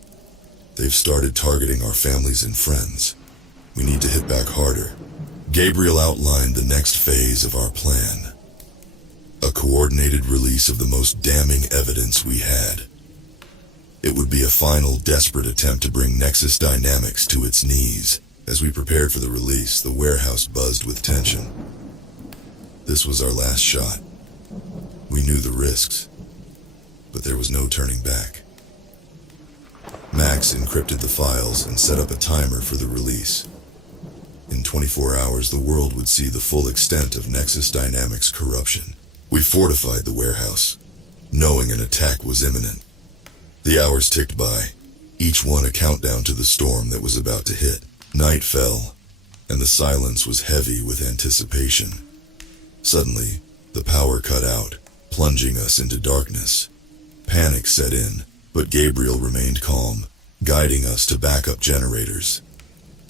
"They've started targeting our families and friends. We need to hit back harder." Gabriel outlined the next phase of our plan. A coordinated release of the most damning evidence we had. It would be a final, desperate attempt to bring Nexus Dynamics to its knees. As we prepared for the release, the warehouse buzzed with tension. This was our last shot. We knew the risks, but there was no turning back. Max encrypted the files and set up a timer for the release. In 24 hours, the world would see the full extent of Nexus Dynamics' corruption. We fortified the warehouse, knowing an attack was imminent. The hours ticked by, each one a countdown to the storm that was about to hit. Night fell, and the silence was heavy with anticipation. Suddenly, the power cut out, plunging us into darkness. Panic set in, but Gabriel remained calm, guiding us to backup generators.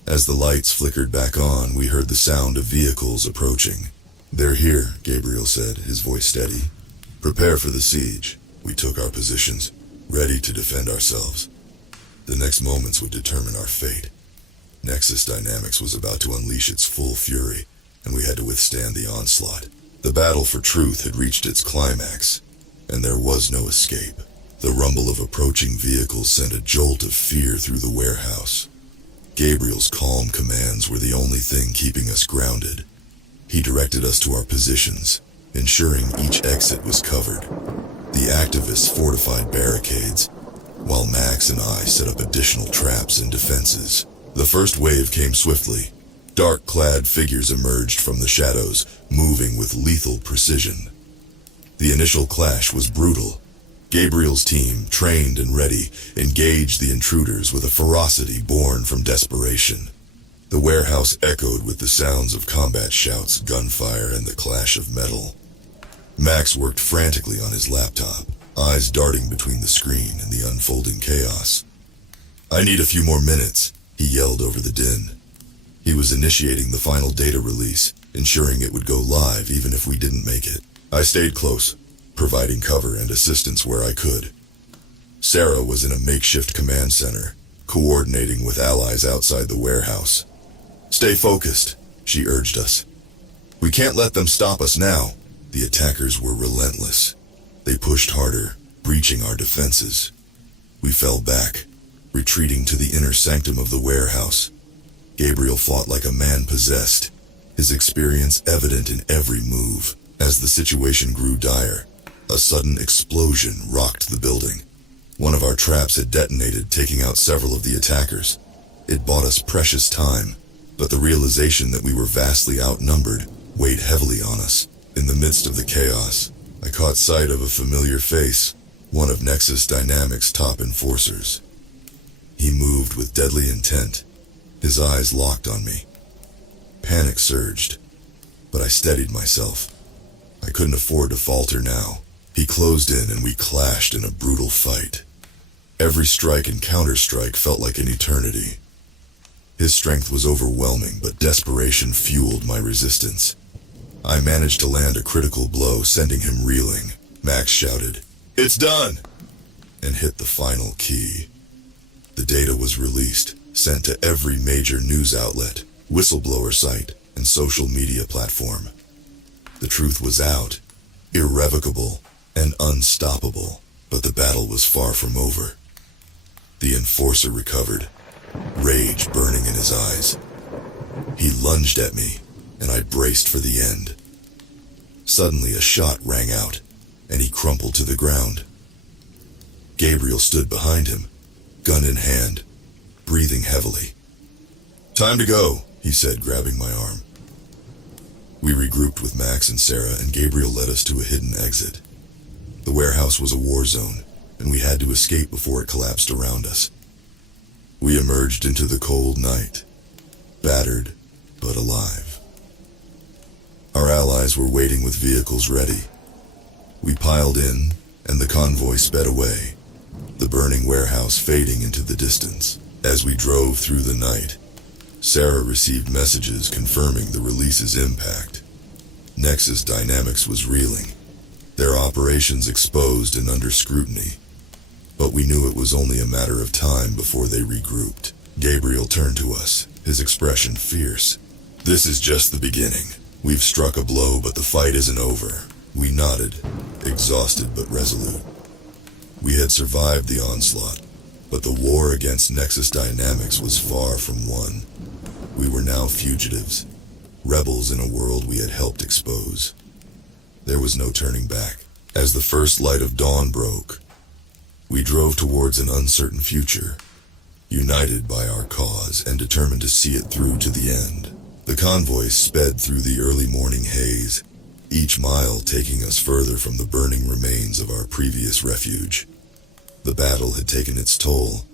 As the lights flickered back on, we heard the sound of vehicles approaching. "They're here," Gabriel said, his voice steady. "Prepare for the siege." We took our positions, ready to defend ourselves. The next moments would determine our fate. Nexus Dynamics was about to unleash its full fury, and we had to withstand the onslaught. The battle for truth had reached its climax, and there was no escape. The rumble of approaching vehicles sent a jolt of fear through the warehouse. Gabriel's calm commands were the only thing keeping us grounded. He directed us to our positions, ensuring each exit was covered. The activists fortified barricades, while Max and I set up additional traps and defenses. The first wave came swiftly. Dark-clad figures emerged from the shadows, moving with lethal precision. The initial clash was brutal. Gabriel's team, trained and ready, engaged the intruders with a ferocity born from desperation. The warehouse echoed with the sounds of combat shouts, gunfire, and the clash of metal. Max worked frantically on his laptop, eyes darting between the screen and the unfolding chaos. "I need a few more minutes," he yelled over the din. He was initiating the final data release, ensuring it would go live even if we didn't make it. I stayed close, providing cover and assistance where I could. Sarah was in a makeshift command center, coordinating with allies outside the warehouse. "Stay focused," she urged us. "We can't let them stop us now." The attackers were relentless. They pushed harder, breaching our defenses. We fell back, retreating to the inner sanctum of the warehouse. Gabriel fought like a man possessed, his experience evident in every move. As the situation grew dire, a sudden explosion rocked the building. One of our traps had detonated, taking out several of the attackers. It bought us precious time, but the realization that we were vastly outnumbered weighed heavily on us. In the midst of the chaos, I caught sight of a familiar face, one of Nexus Dynamics' top enforcers. He moved with deadly intent, his eyes locked on me. Panic surged, but I steadied myself. I couldn't afford to falter now. He closed in and we clashed in a brutal fight. Every strike and counter-strike felt like an eternity. His strength was overwhelming, but desperation fueled my resistance. I managed to land a critical blow, sending him reeling. Max shouted, "It's done!" and hit the final key. The data was released, sent to every major news outlet, whistleblower site, and social media platform. The truth was out, irrevocable and unstoppable, but the battle was far from over. The enforcer recovered, rage burning in his eyes. He lunged at me, and I braced for the end. Suddenly a shot rang out, and he crumpled to the ground. Gabriel stood behind him, gun in hand, breathing heavily. "Time to go," he said, grabbing my arm. We regrouped with Max and Sarah, and Gabriel led us to a hidden exit. The warehouse was a war zone, and we had to escape before it collapsed around us. We emerged into the cold night, battered but alive. Our allies were waiting with vehicles ready. We piled in, and the convoy sped away, the burning warehouse fading into the distance. As we drove through the night, Sarah received messages confirming the release's impact. Nexus Dynamics was reeling, their operations exposed and under scrutiny. But we knew it was only a matter of time before they regrouped. Gabriel turned to us, his expression fierce. "This is just the beginning. We've struck a blow, but the fight isn't over." We nodded, exhausted but resolute. We had survived the onslaught, but the war against Nexus Dynamics was far from won. We were now fugitives, rebels in a world we had helped expose. There was no turning back. As the first light of dawn broke, we drove towards an uncertain future, united by our cause and determined to see it through to the end. The convoy sped through the early morning haze, each mile taking us further from the burning remains of our previous refuge. The battle had taken its toll,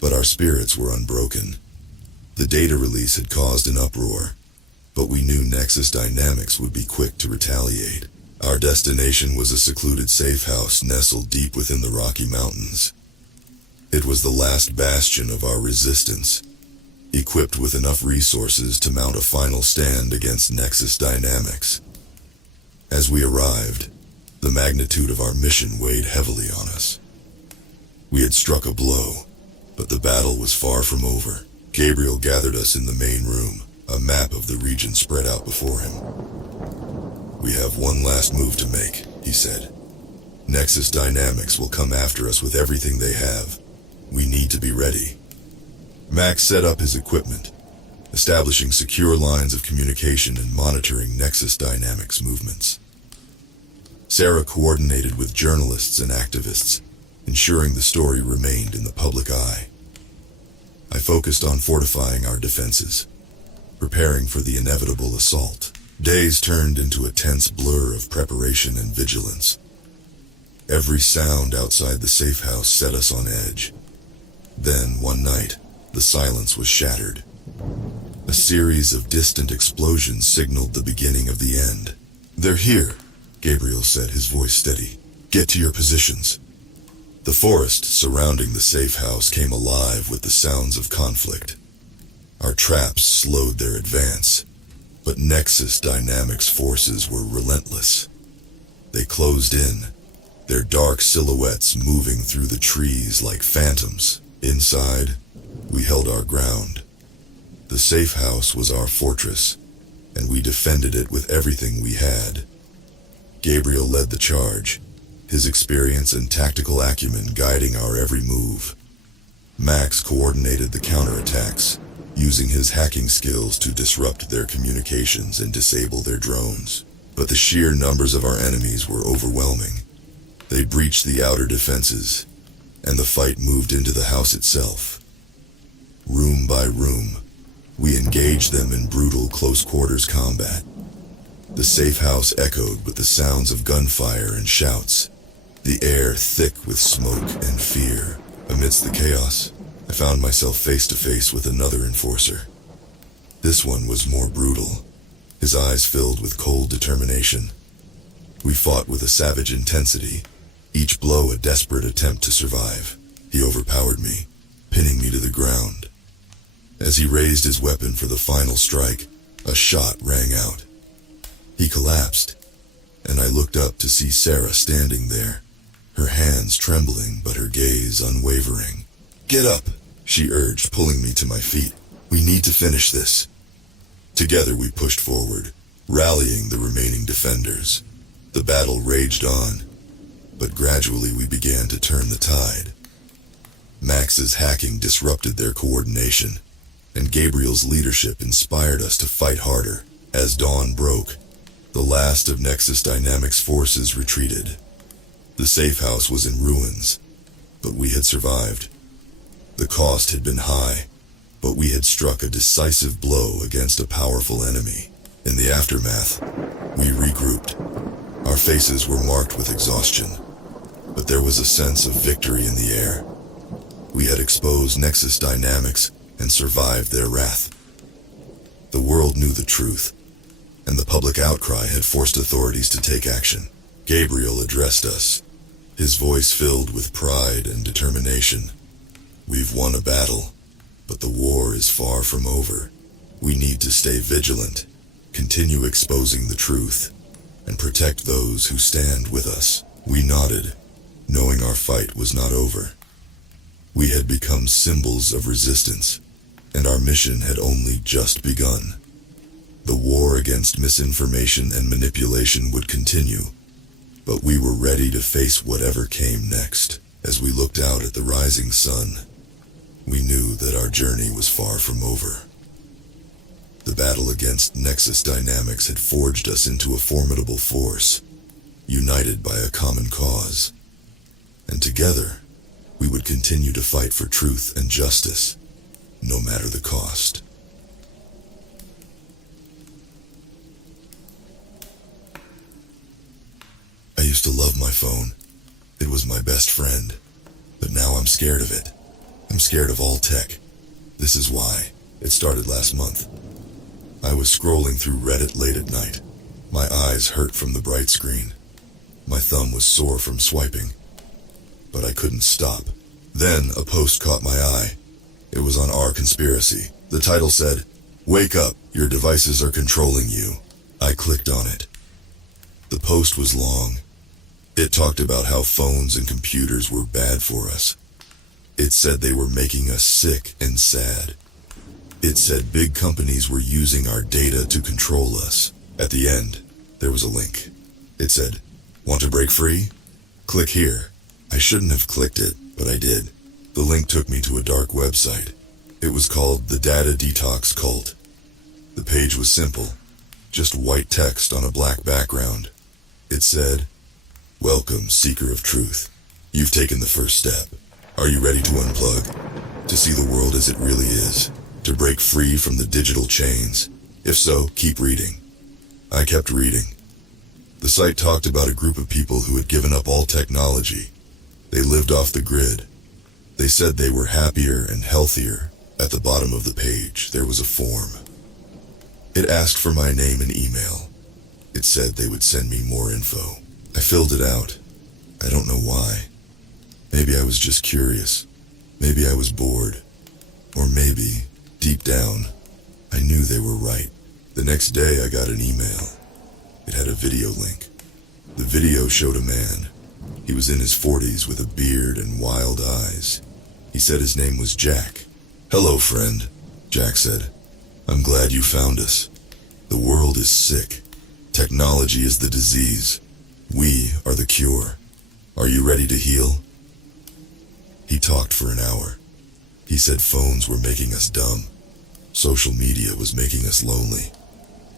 but our spirits were unbroken. The data release had caused an uproar, but we knew Nexus Dynamics would be quick to retaliate. Our destination was a secluded safe house nestled deep within the Rocky Mountains. It was the last bastion of our resistance, equipped with enough resources to mount a final stand against Nexus Dynamics. As we arrived, the magnitude of our mission weighed heavily on us. We had struck a blow, but the battle was far from over. Gabriel gathered us in the main room, a map of the region spread out before him. "We have one last move to make," he said. "Nexus Dynamics will come after us with everything they have. We need to be ready." Max set up his equipment, establishing secure lines of communication and monitoring Nexus Dynamics movements. Sarah coordinated with journalists and activists, ensuring the story remained in the public eye. I focused on fortifying our defenses, preparing for the inevitable assault. Days turned into a tense blur of preparation and vigilance. Every sound outside the safe house set us on edge. Then, one night, the silence was shattered. A series of distant explosions signaled the beginning of the end. "They're here," Gabriel said, his voice steady. "Get to your positions." The forest surrounding the safe house came alive with the sounds of conflict. Our traps slowed their advance, but Nexus Dynamics forces were relentless. They closed in, their dark silhouettes moving through the trees like phantoms. Inside, we held our ground. The safe house was our fortress, and we defended it with everything we had. Gabriel led the charge, his experience and tactical acumen guiding our every move. Max coordinated the counterattacks, using his hacking skills to disrupt their communications and disable their drones. But the sheer numbers of our enemies were overwhelming. They breached the outer defenses, and the fight moved into the house itself. Room by room, we engaged them in brutal close-quarters combat. The safe house echoed with the sounds of gunfire and shouts, the air thick with smoke and fear. Amidst the chaos, I found myself face to face with another enforcer. This one was more brutal, his eyes filled with cold determination. We fought with a savage intensity, each blow a desperate attempt to survive. He overpowered me, pinning me to the ground. As he raised his weapon for the final strike, a shot rang out. He collapsed, and I looked up to see Sarah standing there, her hands trembling but her gaze unwavering. "Get up," she urged, pulling me to my feet. "We need to finish this." Together we pushed forward, rallying the remaining defenders. The battle raged on, but gradually we began to turn the tide. Max's hacking disrupted their coordination, and Gabriel's leadership inspired us to fight harder. As dawn broke, the last of Nexus Dynamics forces retreated. The safe house was in ruins, but we had survived. The cost had been high, but we had struck a decisive blow against a powerful enemy. In the aftermath, we regrouped. Our faces were marked with exhaustion, but there was a sense of victory in the air. We had exposed Nexus Dynamics and survived their wrath. The world knew the truth, and the public outcry had forced authorities to take action. Gabriel addressed us, his voice filled with pride and determination. "We've won a battle, but the war is far from over. We need to stay vigilant, continue exposing the truth, and protect those who stand with us." We nodded, knowing our fight was not over. We had become symbols of resistance, and our mission had only just begun. The war against misinformation and manipulation would continue, but we were ready to face whatever came next. As we looked out at the rising sun, we knew that our journey was far from over. The battle against Nexus Dynamics had forged us into a formidable force, united by a common cause. And together, we would continue to fight for truth and justice, no matter the cost. I used to love my phone. It was my best friend. But now I'm scared of it. I'm scared of all tech. This is why. It started last month. I was scrolling through Reddit late at night. My eyes hurt from the bright screen. My thumb was sore from swiping. But I couldn't stop. Then a post caught my eye. It was on our conspiracy. The title said, "Wake up, your devices are controlling you." I clicked on it. The post was long. It talked about how phones and computers were bad for us. It said they were making us sick and sad. It said big companies were using our data to control us. At the end, there was a link. It said, "Want to break free? Click here." I shouldn't have clicked it, but I did. The link took me to a dark website. It was called the Data Detox Cult. The page was simple, just white text on a black background. It said, "Welcome, seeker of truth. You've taken the first step. Are you ready to unplug? To see the world as it really is? To break free from the digital chains? If so, keep reading." I kept reading. The site talked about a group of people who had given up all technology. They lived off the grid. They said they were happier and healthier. At the bottom of the page, there was a form. It asked for my name and email. It said they would send me more info. I filled it out. I don't know why. Maybe I was just curious. Maybe I was bored. Or maybe, deep down, I knew they were right. The next day I got an email. It had a video link. The video showed a man. He was in his 40s with a beard and wild eyes. He said his name was Jack. "Hello, friend," Jack said. "I'm glad you found us. The world is sick. Technology is the disease. We are the cure. Are you ready to heal?" He talked for an hour. He said phones were making us dumb. Social media was making us lonely.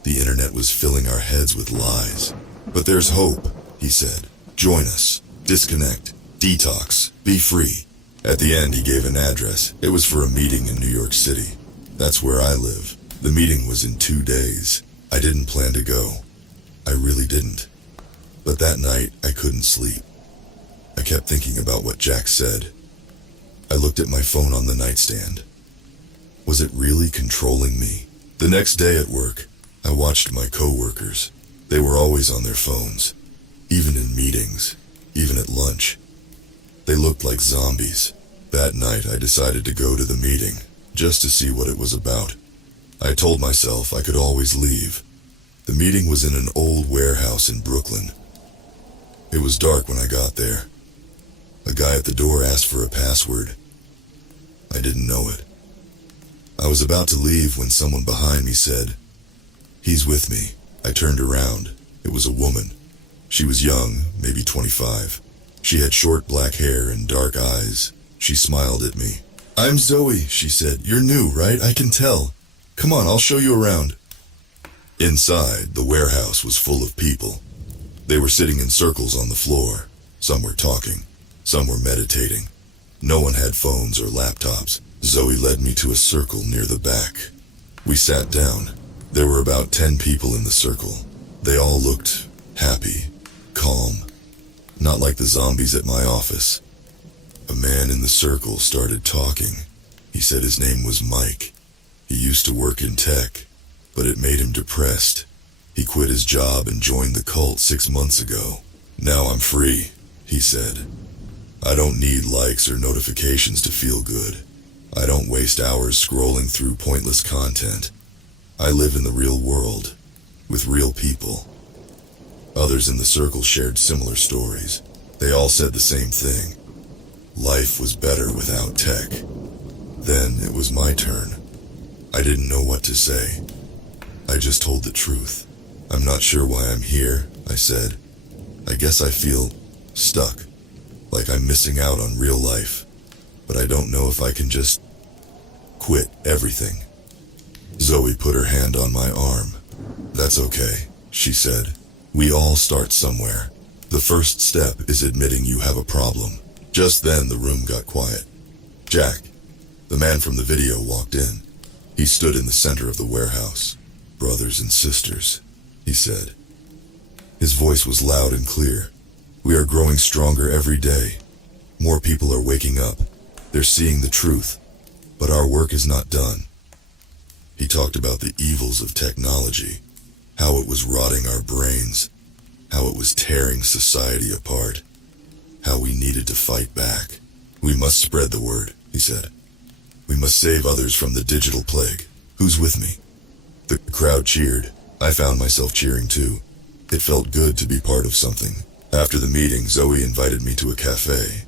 The internet was filling our heads with lies. "But there's hope," he said. "Join us. Disconnect. Detox. Be free." At the end, he gave an address. It was for a meeting in New York City. That's where I live. The meeting was in 2 days. I didn't plan to go. I really didn't. But that night, I couldn't sleep. I kept thinking about what Jack said. I looked at my phone on the nightstand. Was it really controlling me? The next day at work, I watched my coworkers. They were always on their phones, even in meetings, even at lunch. They looked like zombies. That night, I decided to go to the meeting, just to see what it was about. I told myself I could always leave. The meeting was in an old warehouse in Brooklyn. It was dark when I got there. A guy at the door asked for a password. I didn't know it. I was about to leave when someone behind me said, "He's with me." I turned around. It was a woman. She was young, maybe 25. She had short black hair and dark eyes. She smiled at me. "I'm Zoe," she said. "You're new, right? I can tell. Come on, I'll show you around." Inside, the warehouse was full of people. They were sitting in circles on the floor. Some were talking. Some were meditating. No one had phones or laptops. Zoe led me to a circle near the back. We sat down. There were about 10 people in the circle. They all looked happy, calm, not like the zombies at my office. A man in the circle started talking. He said his name was Mike. He used to work in tech, but it made him depressed. He quit his job and joined the cult 6 months ago. "Now I'm free," he said. "I don't need likes or notifications to feel good. I don't waste hours scrolling through pointless content. I live in the real world, with real people." Others in the circle shared similar stories. They all said the same thing. Life was better without tech. Then it was my turn. I didn't know what to say. I just told the truth. "I'm not sure why I'm here," I said. "I guess I feel stuck, like I'm missing out on real life. But I don't know if I can just quit everything." Zoe put her hand on my arm. "That's okay," she said. "We all start somewhere. The first step is admitting you have a problem." Just then the room got quiet. Jack, the man from the video, walked in. He stood in the center of the warehouse. "Brothers and sisters," he said. His voice was loud and clear. "We are growing stronger every day. More people are waking up. They're seeing the truth. But our work is not done." He talked about the evils of technology, how it was rotting our brains, how it was tearing society apart, how we needed to fight back. "We must spread the word," he said. "We must save others from the digital plague. Who's with me?" The crowd cheered. I found myself cheering too. It felt good to be part of something. After the meeting, Zoe invited me to a cafe.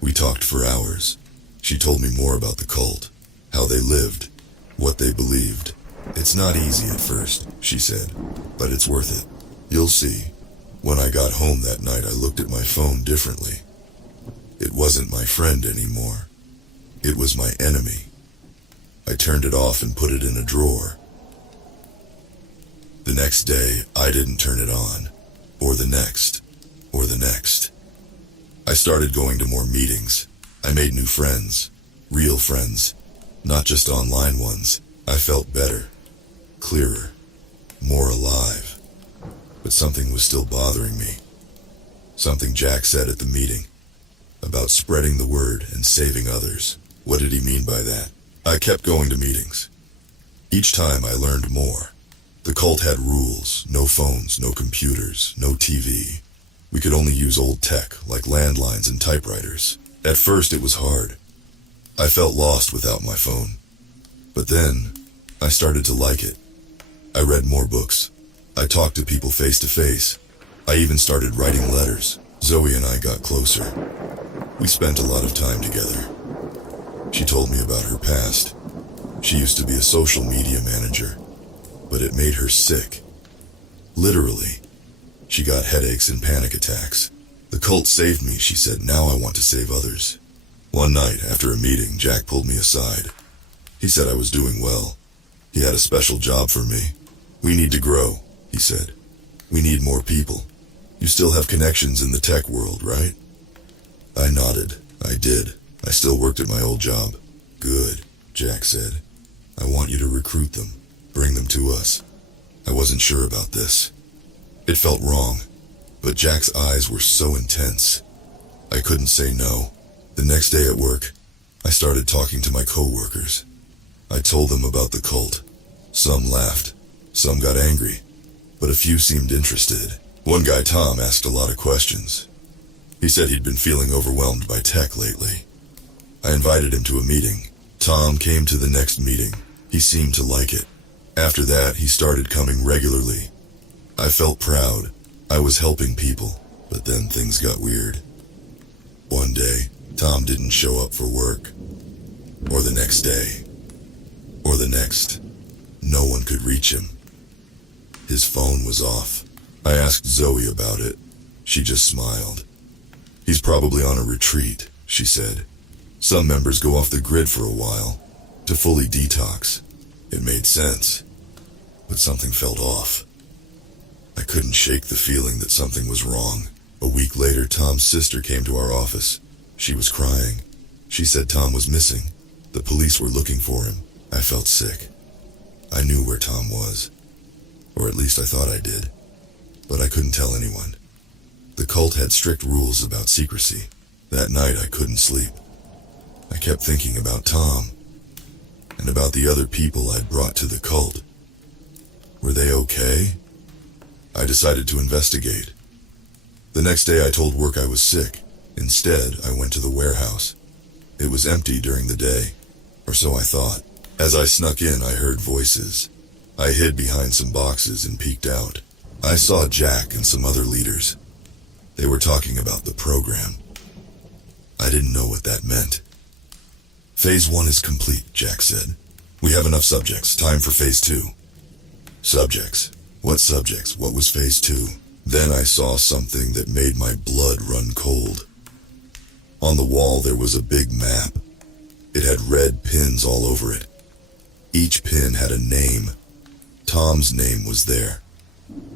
We talked for hours. She told me more about the cult, how they lived, what they believed. It's not easy at first, she said, but it's worth it. You'll see. When I got home that night, I looked at my phone differently. It wasn't my friend anymore. It was my enemy. I turned it off and put it in a drawer. The next day, I didn't turn it on. Or the next. Or the next. I started going to more meetings. I made new friends. Real friends. Not just online ones. I felt better. Clearer. More alive. But something was still bothering me. Something Jack said at the meeting. About spreading the word and saving others. What did he mean by that? I kept going to meetings. Each time I learned more. The cult had rules. No phones, no computers, no TV. We could only use old tech, like landlines and typewriters. At first it was hard. I felt lost without my phone. But then, I started to like it. I read more books. I talked to people face to face. I even started writing letters. Zoe and I got closer. We spent a lot of time together. She told me about her past. She used to be a social media manager, but it made her sick. Literally. She got headaches and panic attacks. The cult saved me, she said. Now I want to save others. One night, after a meeting, Jack pulled me aside. He said I was doing well. He had a special job for me. We need to grow, he said. We need more people. You still have connections in the tech world, right? I nodded. I did. I still worked at my old job. Good, Jack said. I want you to recruit them. Bring them to us. I wasn't sure about this. It felt wrong, but Jack's eyes were so intense. I couldn't say no. The next day at work, I started talking to my co-workers. I told them about the cult. Some laughed. Some got angry. But a few seemed interested. One guy, Tom, asked a lot of questions. He said he'd been feeling overwhelmed by tech lately. I invited him to a meeting. Tom came to the next meeting. He seemed to like it. After that, he started coming regularly. I felt proud. I was helping people, but then things got weird. One day, Tom didn't show up for work. Or the next day. Or the next. No one could reach him. His phone was off. I asked Zoe about it. She just smiled. He's probably on a retreat, she said. Some members go off the grid for a while, to fully detox. It made sense. But something felt off. I couldn't shake the feeling that something was wrong. A week later, Tom's sister came to our office. She was crying. She said Tom was missing. The police were looking for him. I felt sick. I knew where Tom was. Or at least I thought I did. But I couldn't tell anyone. The cult had strict rules about secrecy. That night I couldn't sleep. I kept thinking about Tom. And about the other people I'd brought to the cult. Were they okay? I decided to investigate. The next day I told work I was sick. Instead, I went to the warehouse. It was empty during the day, or so I thought. As I snuck in, I heard voices. I hid behind some boxes and peeked out. I saw Jack and some other leaders. They were talking about the program. I didn't know what that meant. Phase 1 is complete, Jack said. We have enough subjects. Time for Phase 2. Subjects? What subjects? What was Phase 2? Then I saw something that made my blood run cold. On the wall there was a big map. It had red pins all over it. Each pin had a name. Tom's name was there.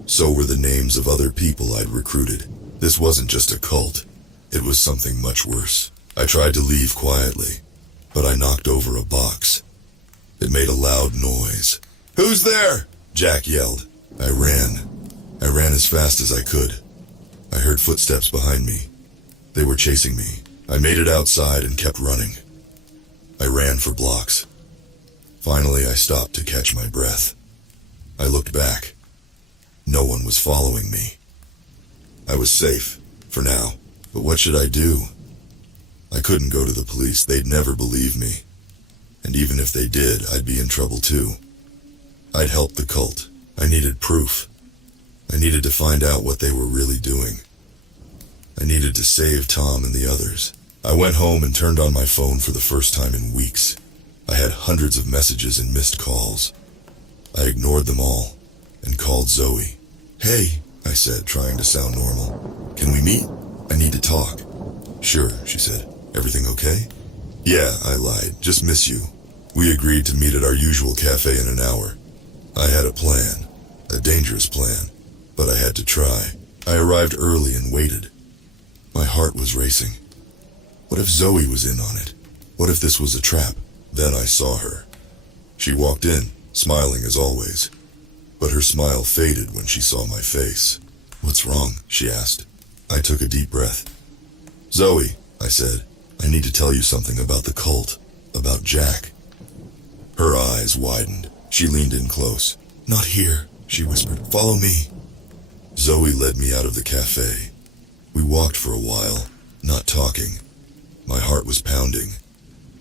So were the names of other people I'd recruited. This wasn't just a cult. It was something much worse. I tried to leave quietly, but I knocked over a box. It made a loud noise. "Who's there?" Jack yelled. I ran. I ran as fast as I could. I heard footsteps behind me. They were chasing me. I made it outside and kept running. I ran for blocks. Finally, I stopped to catch my breath. I looked back. No one was following me. I was safe, for now. But what should I do? I couldn't go to the police. They'd never believe me. And even if they did, I'd be in trouble too. I'd helped the cult. I needed proof. I needed to find out what they were really doing. I needed to save Tom and the others. I went home and turned on my phone for the first time in weeks. I had hundreds of messages and missed calls. I ignored them all and called Zoe. "Hey," I said, trying to sound normal. "Can we meet? I need to talk." "Sure," she said. "Everything okay?" "Yeah," I lied. "Just miss you." We agreed to meet at our usual cafe in an hour. I had a plan, a dangerous plan, but I had to try. I arrived early and waited. My heart was racing. What if Zoe was in on it? What if this was a trap? Then I saw her. She walked in, smiling as always, but her smile faded when she saw my face. "What's wrong?" she asked. I took a deep breath. "Zoe," I said, "I need to tell you something about the cult, about Jack." Her eyes widened. She leaned in close. "Not here," she whispered. "Follow me." Zoe led me out of the cafe. We walked for a while, not talking. My heart was pounding.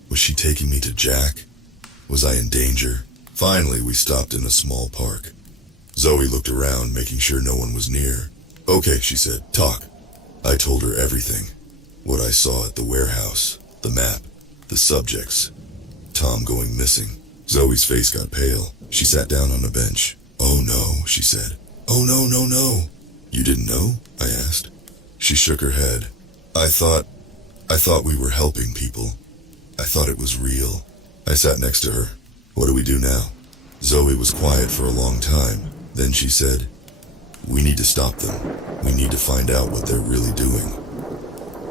Was she taking me to Jack? Was I in danger? Finally, we stopped in a small park. Zoe looked around, making sure no one was near. "Okay," she said, "talk." I told her everything. What I saw at the warehouse, the map, the subjects, Tom going missing. Zoe's face got pale. She sat down on a bench. "Oh no," she said. "Oh no, no, no." "You didn't know?" I asked. She shook her head. I thought we were helping people. I thought it was real." I sat next to her. "What do we do now?" Zoe was quiet for a long time. Then she said, "We need to stop them. We need to find out what they're really doing."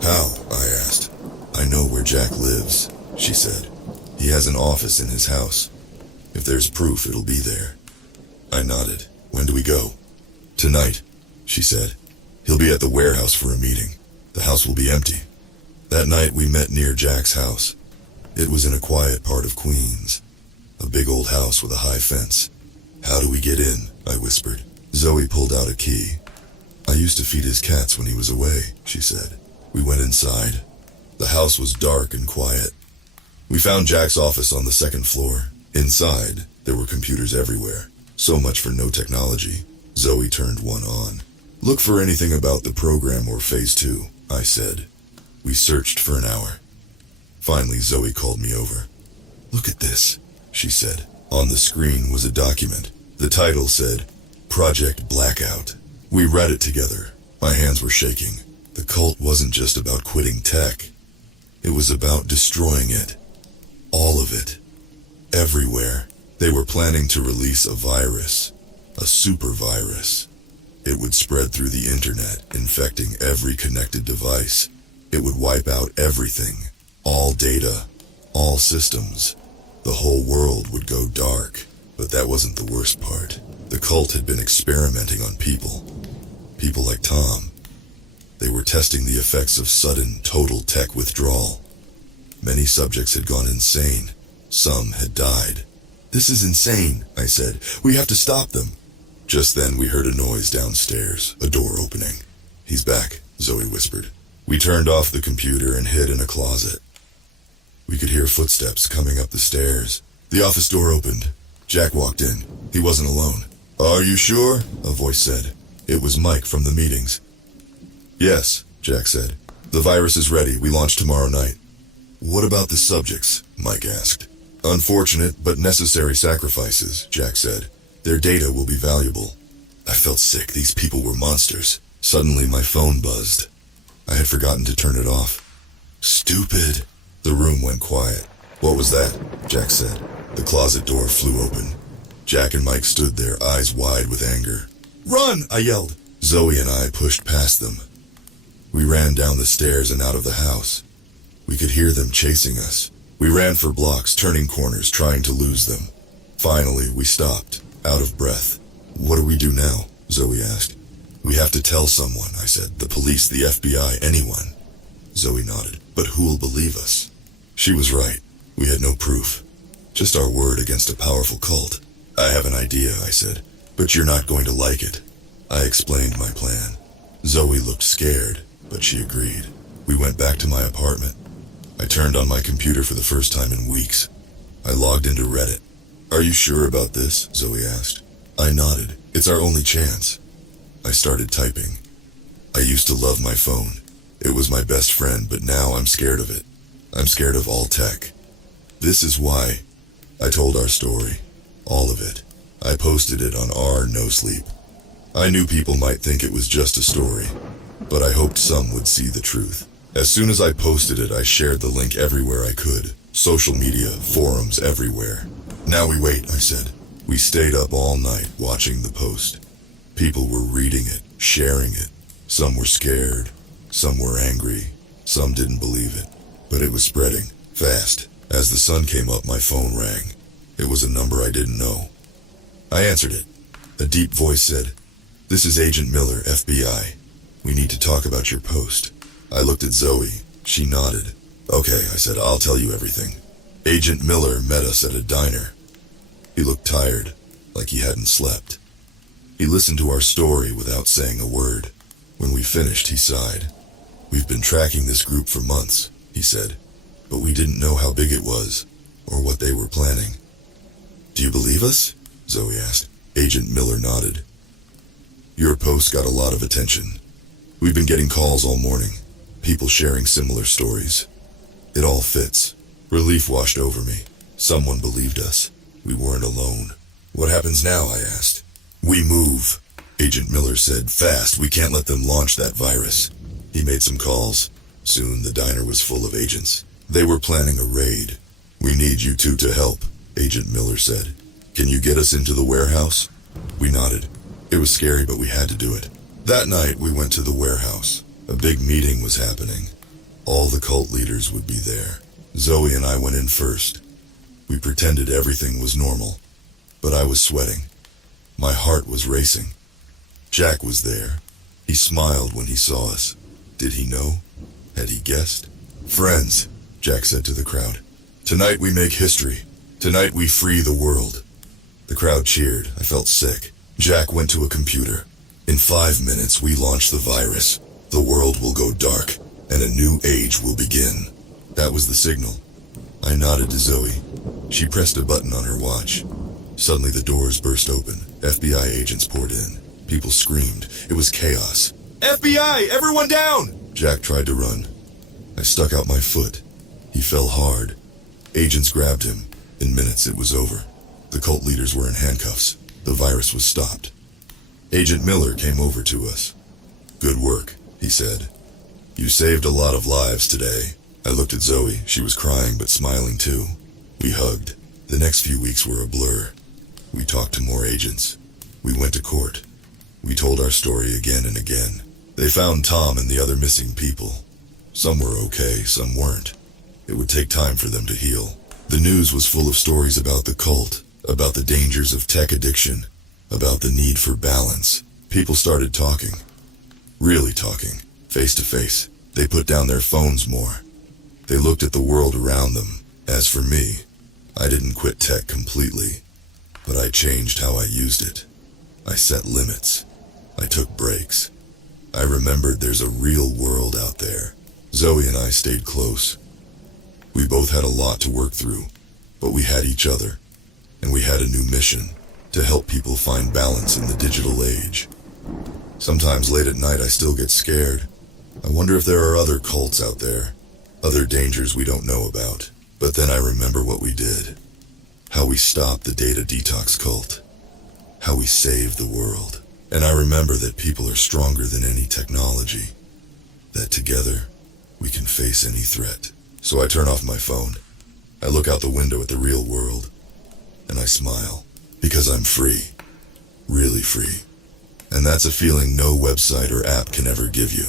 "How?" I asked. "I know where Jack lives," she said. "He has an office in his house. If there's proof, it'll be there." I nodded. "When do we go?" "Tonight," she said. "He'll be at the warehouse for a meeting. The house will be empty." That night we met near Jack's house. It was in a quiet part of Queens. A big old house with a high fence. "How do we get in?" I whispered. Zoe pulled out a key. "I used to feed his cats when he was away," she said. We went inside. The house was dark and quiet. We found Jack's office on the second floor. Inside, there were computers everywhere. So much for no technology. Zoe turned one on. "Look for anything about the program or phase 2, I said. We searched for an hour. Finally, Zoe called me over. "Look at this," she said. On the screen was a document. The title said, Project Blackout. We read it together. My hands were shaking. The cult wasn't just about quitting tech. It was about destroying it. All of it. Everywhere. They were planning to release a virus. A super virus. It would spread through the internet, infecting every connected device. It would wipe out everything. All data. All systems. The whole world would go dark. But that wasn't the worst part. The cult had been experimenting on people. People like Tom. They were testing the effects of sudden, total tech withdrawal. Many subjects had gone insane. Some had died. "This is insane," I said. "We have to stop them." Just then we heard a noise downstairs, a door opening. "He's back," Zoe whispered. We turned off the computer and hid in a closet. We could hear footsteps coming up the stairs. The office door opened. Jack walked in. He wasn't alone. "Are you sure?" a voice said. It was Mike from the meetings. "Yes," Jack said. "The virus is ready. We launch tomorrow night." "What about the subjects?" Mike asked. "Unfortunate but necessary sacrifices," Jack said. "Their data will be valuable." I felt sick. These people were monsters. Suddenly my phone buzzed. I had forgotten to turn it off. Stupid. The room went quiet. "What was that?" Jack said. The closet door flew open. Jack and Mike stood there, eyes wide with anger. "Run!" I yelled. Zoe and I pushed past them. We ran down the stairs and out of the house. We could hear them chasing us. We ran for blocks, turning corners, trying to lose them. Finally, we stopped, out of breath. "What do we do now?" Zoe asked. "We have to tell someone," I said. "The police, the FBI, anyone." Zoe nodded. "But who'll believe us?" She was right. We had no proof. Just our word against a powerful cult. "I have an idea," I said. "But you're not going to like it." I explained my plan. Zoe looked scared, but she agreed. We went back to my apartment. I turned on my computer for the first time in weeks. I logged into Reddit. "Are you sure about this?" Zoe asked. I nodded. "It's our only chance." I started typing. I used to love my phone. It was my best friend, but now I'm scared of it. I'm scared of all tech. This is why I told our story. All of it. I posted it on our No Sleep. I knew people might think it was just a story, but I hoped some would see the truth. As soon as I posted it, I shared the link everywhere I could. Social media, forums, everywhere. Now we wait, I said. We stayed up all night watching the post. People were reading it, sharing it. Some were scared, some were angry, some didn't believe it. But it was spreading, fast. As the sun came up, my phone rang. It was a number I didn't know. I answered it. A deep voice said, "This is Agent Miller, FBI. We need to talk about your post." I looked at Zoe. She nodded. "Okay," I said, "I'll tell you everything." Agent Miller met us at a diner. He looked tired, like he hadn't slept. He listened to our story without saying a word. When we finished, he sighed. "We've been tracking this group for months," he said, "but we didn't know how big it was, or what they were planning." "Do you believe us?" Zoe asked. Agent Miller nodded. "Your post got a lot of attention. We've been getting calls all morning, people sharing similar stories. It all fits." Relief washed over me. Someone believed us. We weren't alone. "What happens now?" I asked. "We move," Agent Miller said. "Fast. We can't let them launch that virus." He made some calls. Soon the diner was full of agents. They were planning a raid. "We need you two to help," Agent Miller said. "Can you get us into the warehouse?" We nodded. It was scary, but we had to do it. That night we went to the warehouse. A big meeting was happening. All the cult leaders would be there. Zoe and I went in first. We pretended everything was normal, but I was sweating. My heart was racing. Jack was there. He smiled when he saw us. Did he know? Had he guessed? "Friends," Jack said to the crowd, "tonight we make history. Tonight we free the world." The crowd cheered. I felt sick. Jack went to a computer. "In 5 minutes we launch the virus. The world will go dark, and a new age will begin." That was the signal. I nodded to Zoe. She pressed a button on her watch. Suddenly the doors burst open. FBI agents poured in. People screamed. It was chaos. "FBI! Everyone down!" Jack tried to run. I stuck out my foot. He fell hard. Agents grabbed him. In minutes it was over. The cult leaders were in handcuffs. The virus was stopped. Agent Miller came over to us. "Good work," he said. "You saved a lot of lives today." I looked at Zoe. She was crying but smiling too. We hugged. The next few weeks were a blur. We talked to more agents. We went to court. We told our story again and again. They found Tom and the other missing people. Some were okay, some weren't. It would take time for them to heal. The news was full of stories about the cult, about the dangers of tech addiction, about the need for balance. People started talking. Really talking, face to face. They put down their phones more. They looked at the world around them. As for me, I didn't quit tech completely, but I changed how I used it. I set limits. I took breaks. I remembered there's a real world out there. Zoe and I stayed close. We both had a lot to work through, but we had each other, and we had a new mission, to help people find balance in the digital age. Sometimes late at night I still get scared. I wonder if there are other cults out there, other dangers we don't know about. But then I remember what we did, how we stopped the data detox cult, how we saved the world. And I remember that people are stronger than any technology, that together we can face any threat. So I turn off my phone. I look out the window at the real world, and I smile, because I'm free, really free. And that's a feeling no website or app can ever give you.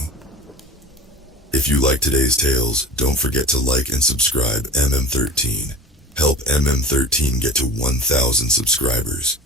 If you like today's tales, don't forget to like and subscribe MM13. Help MM13 get to 1,000 subscribers.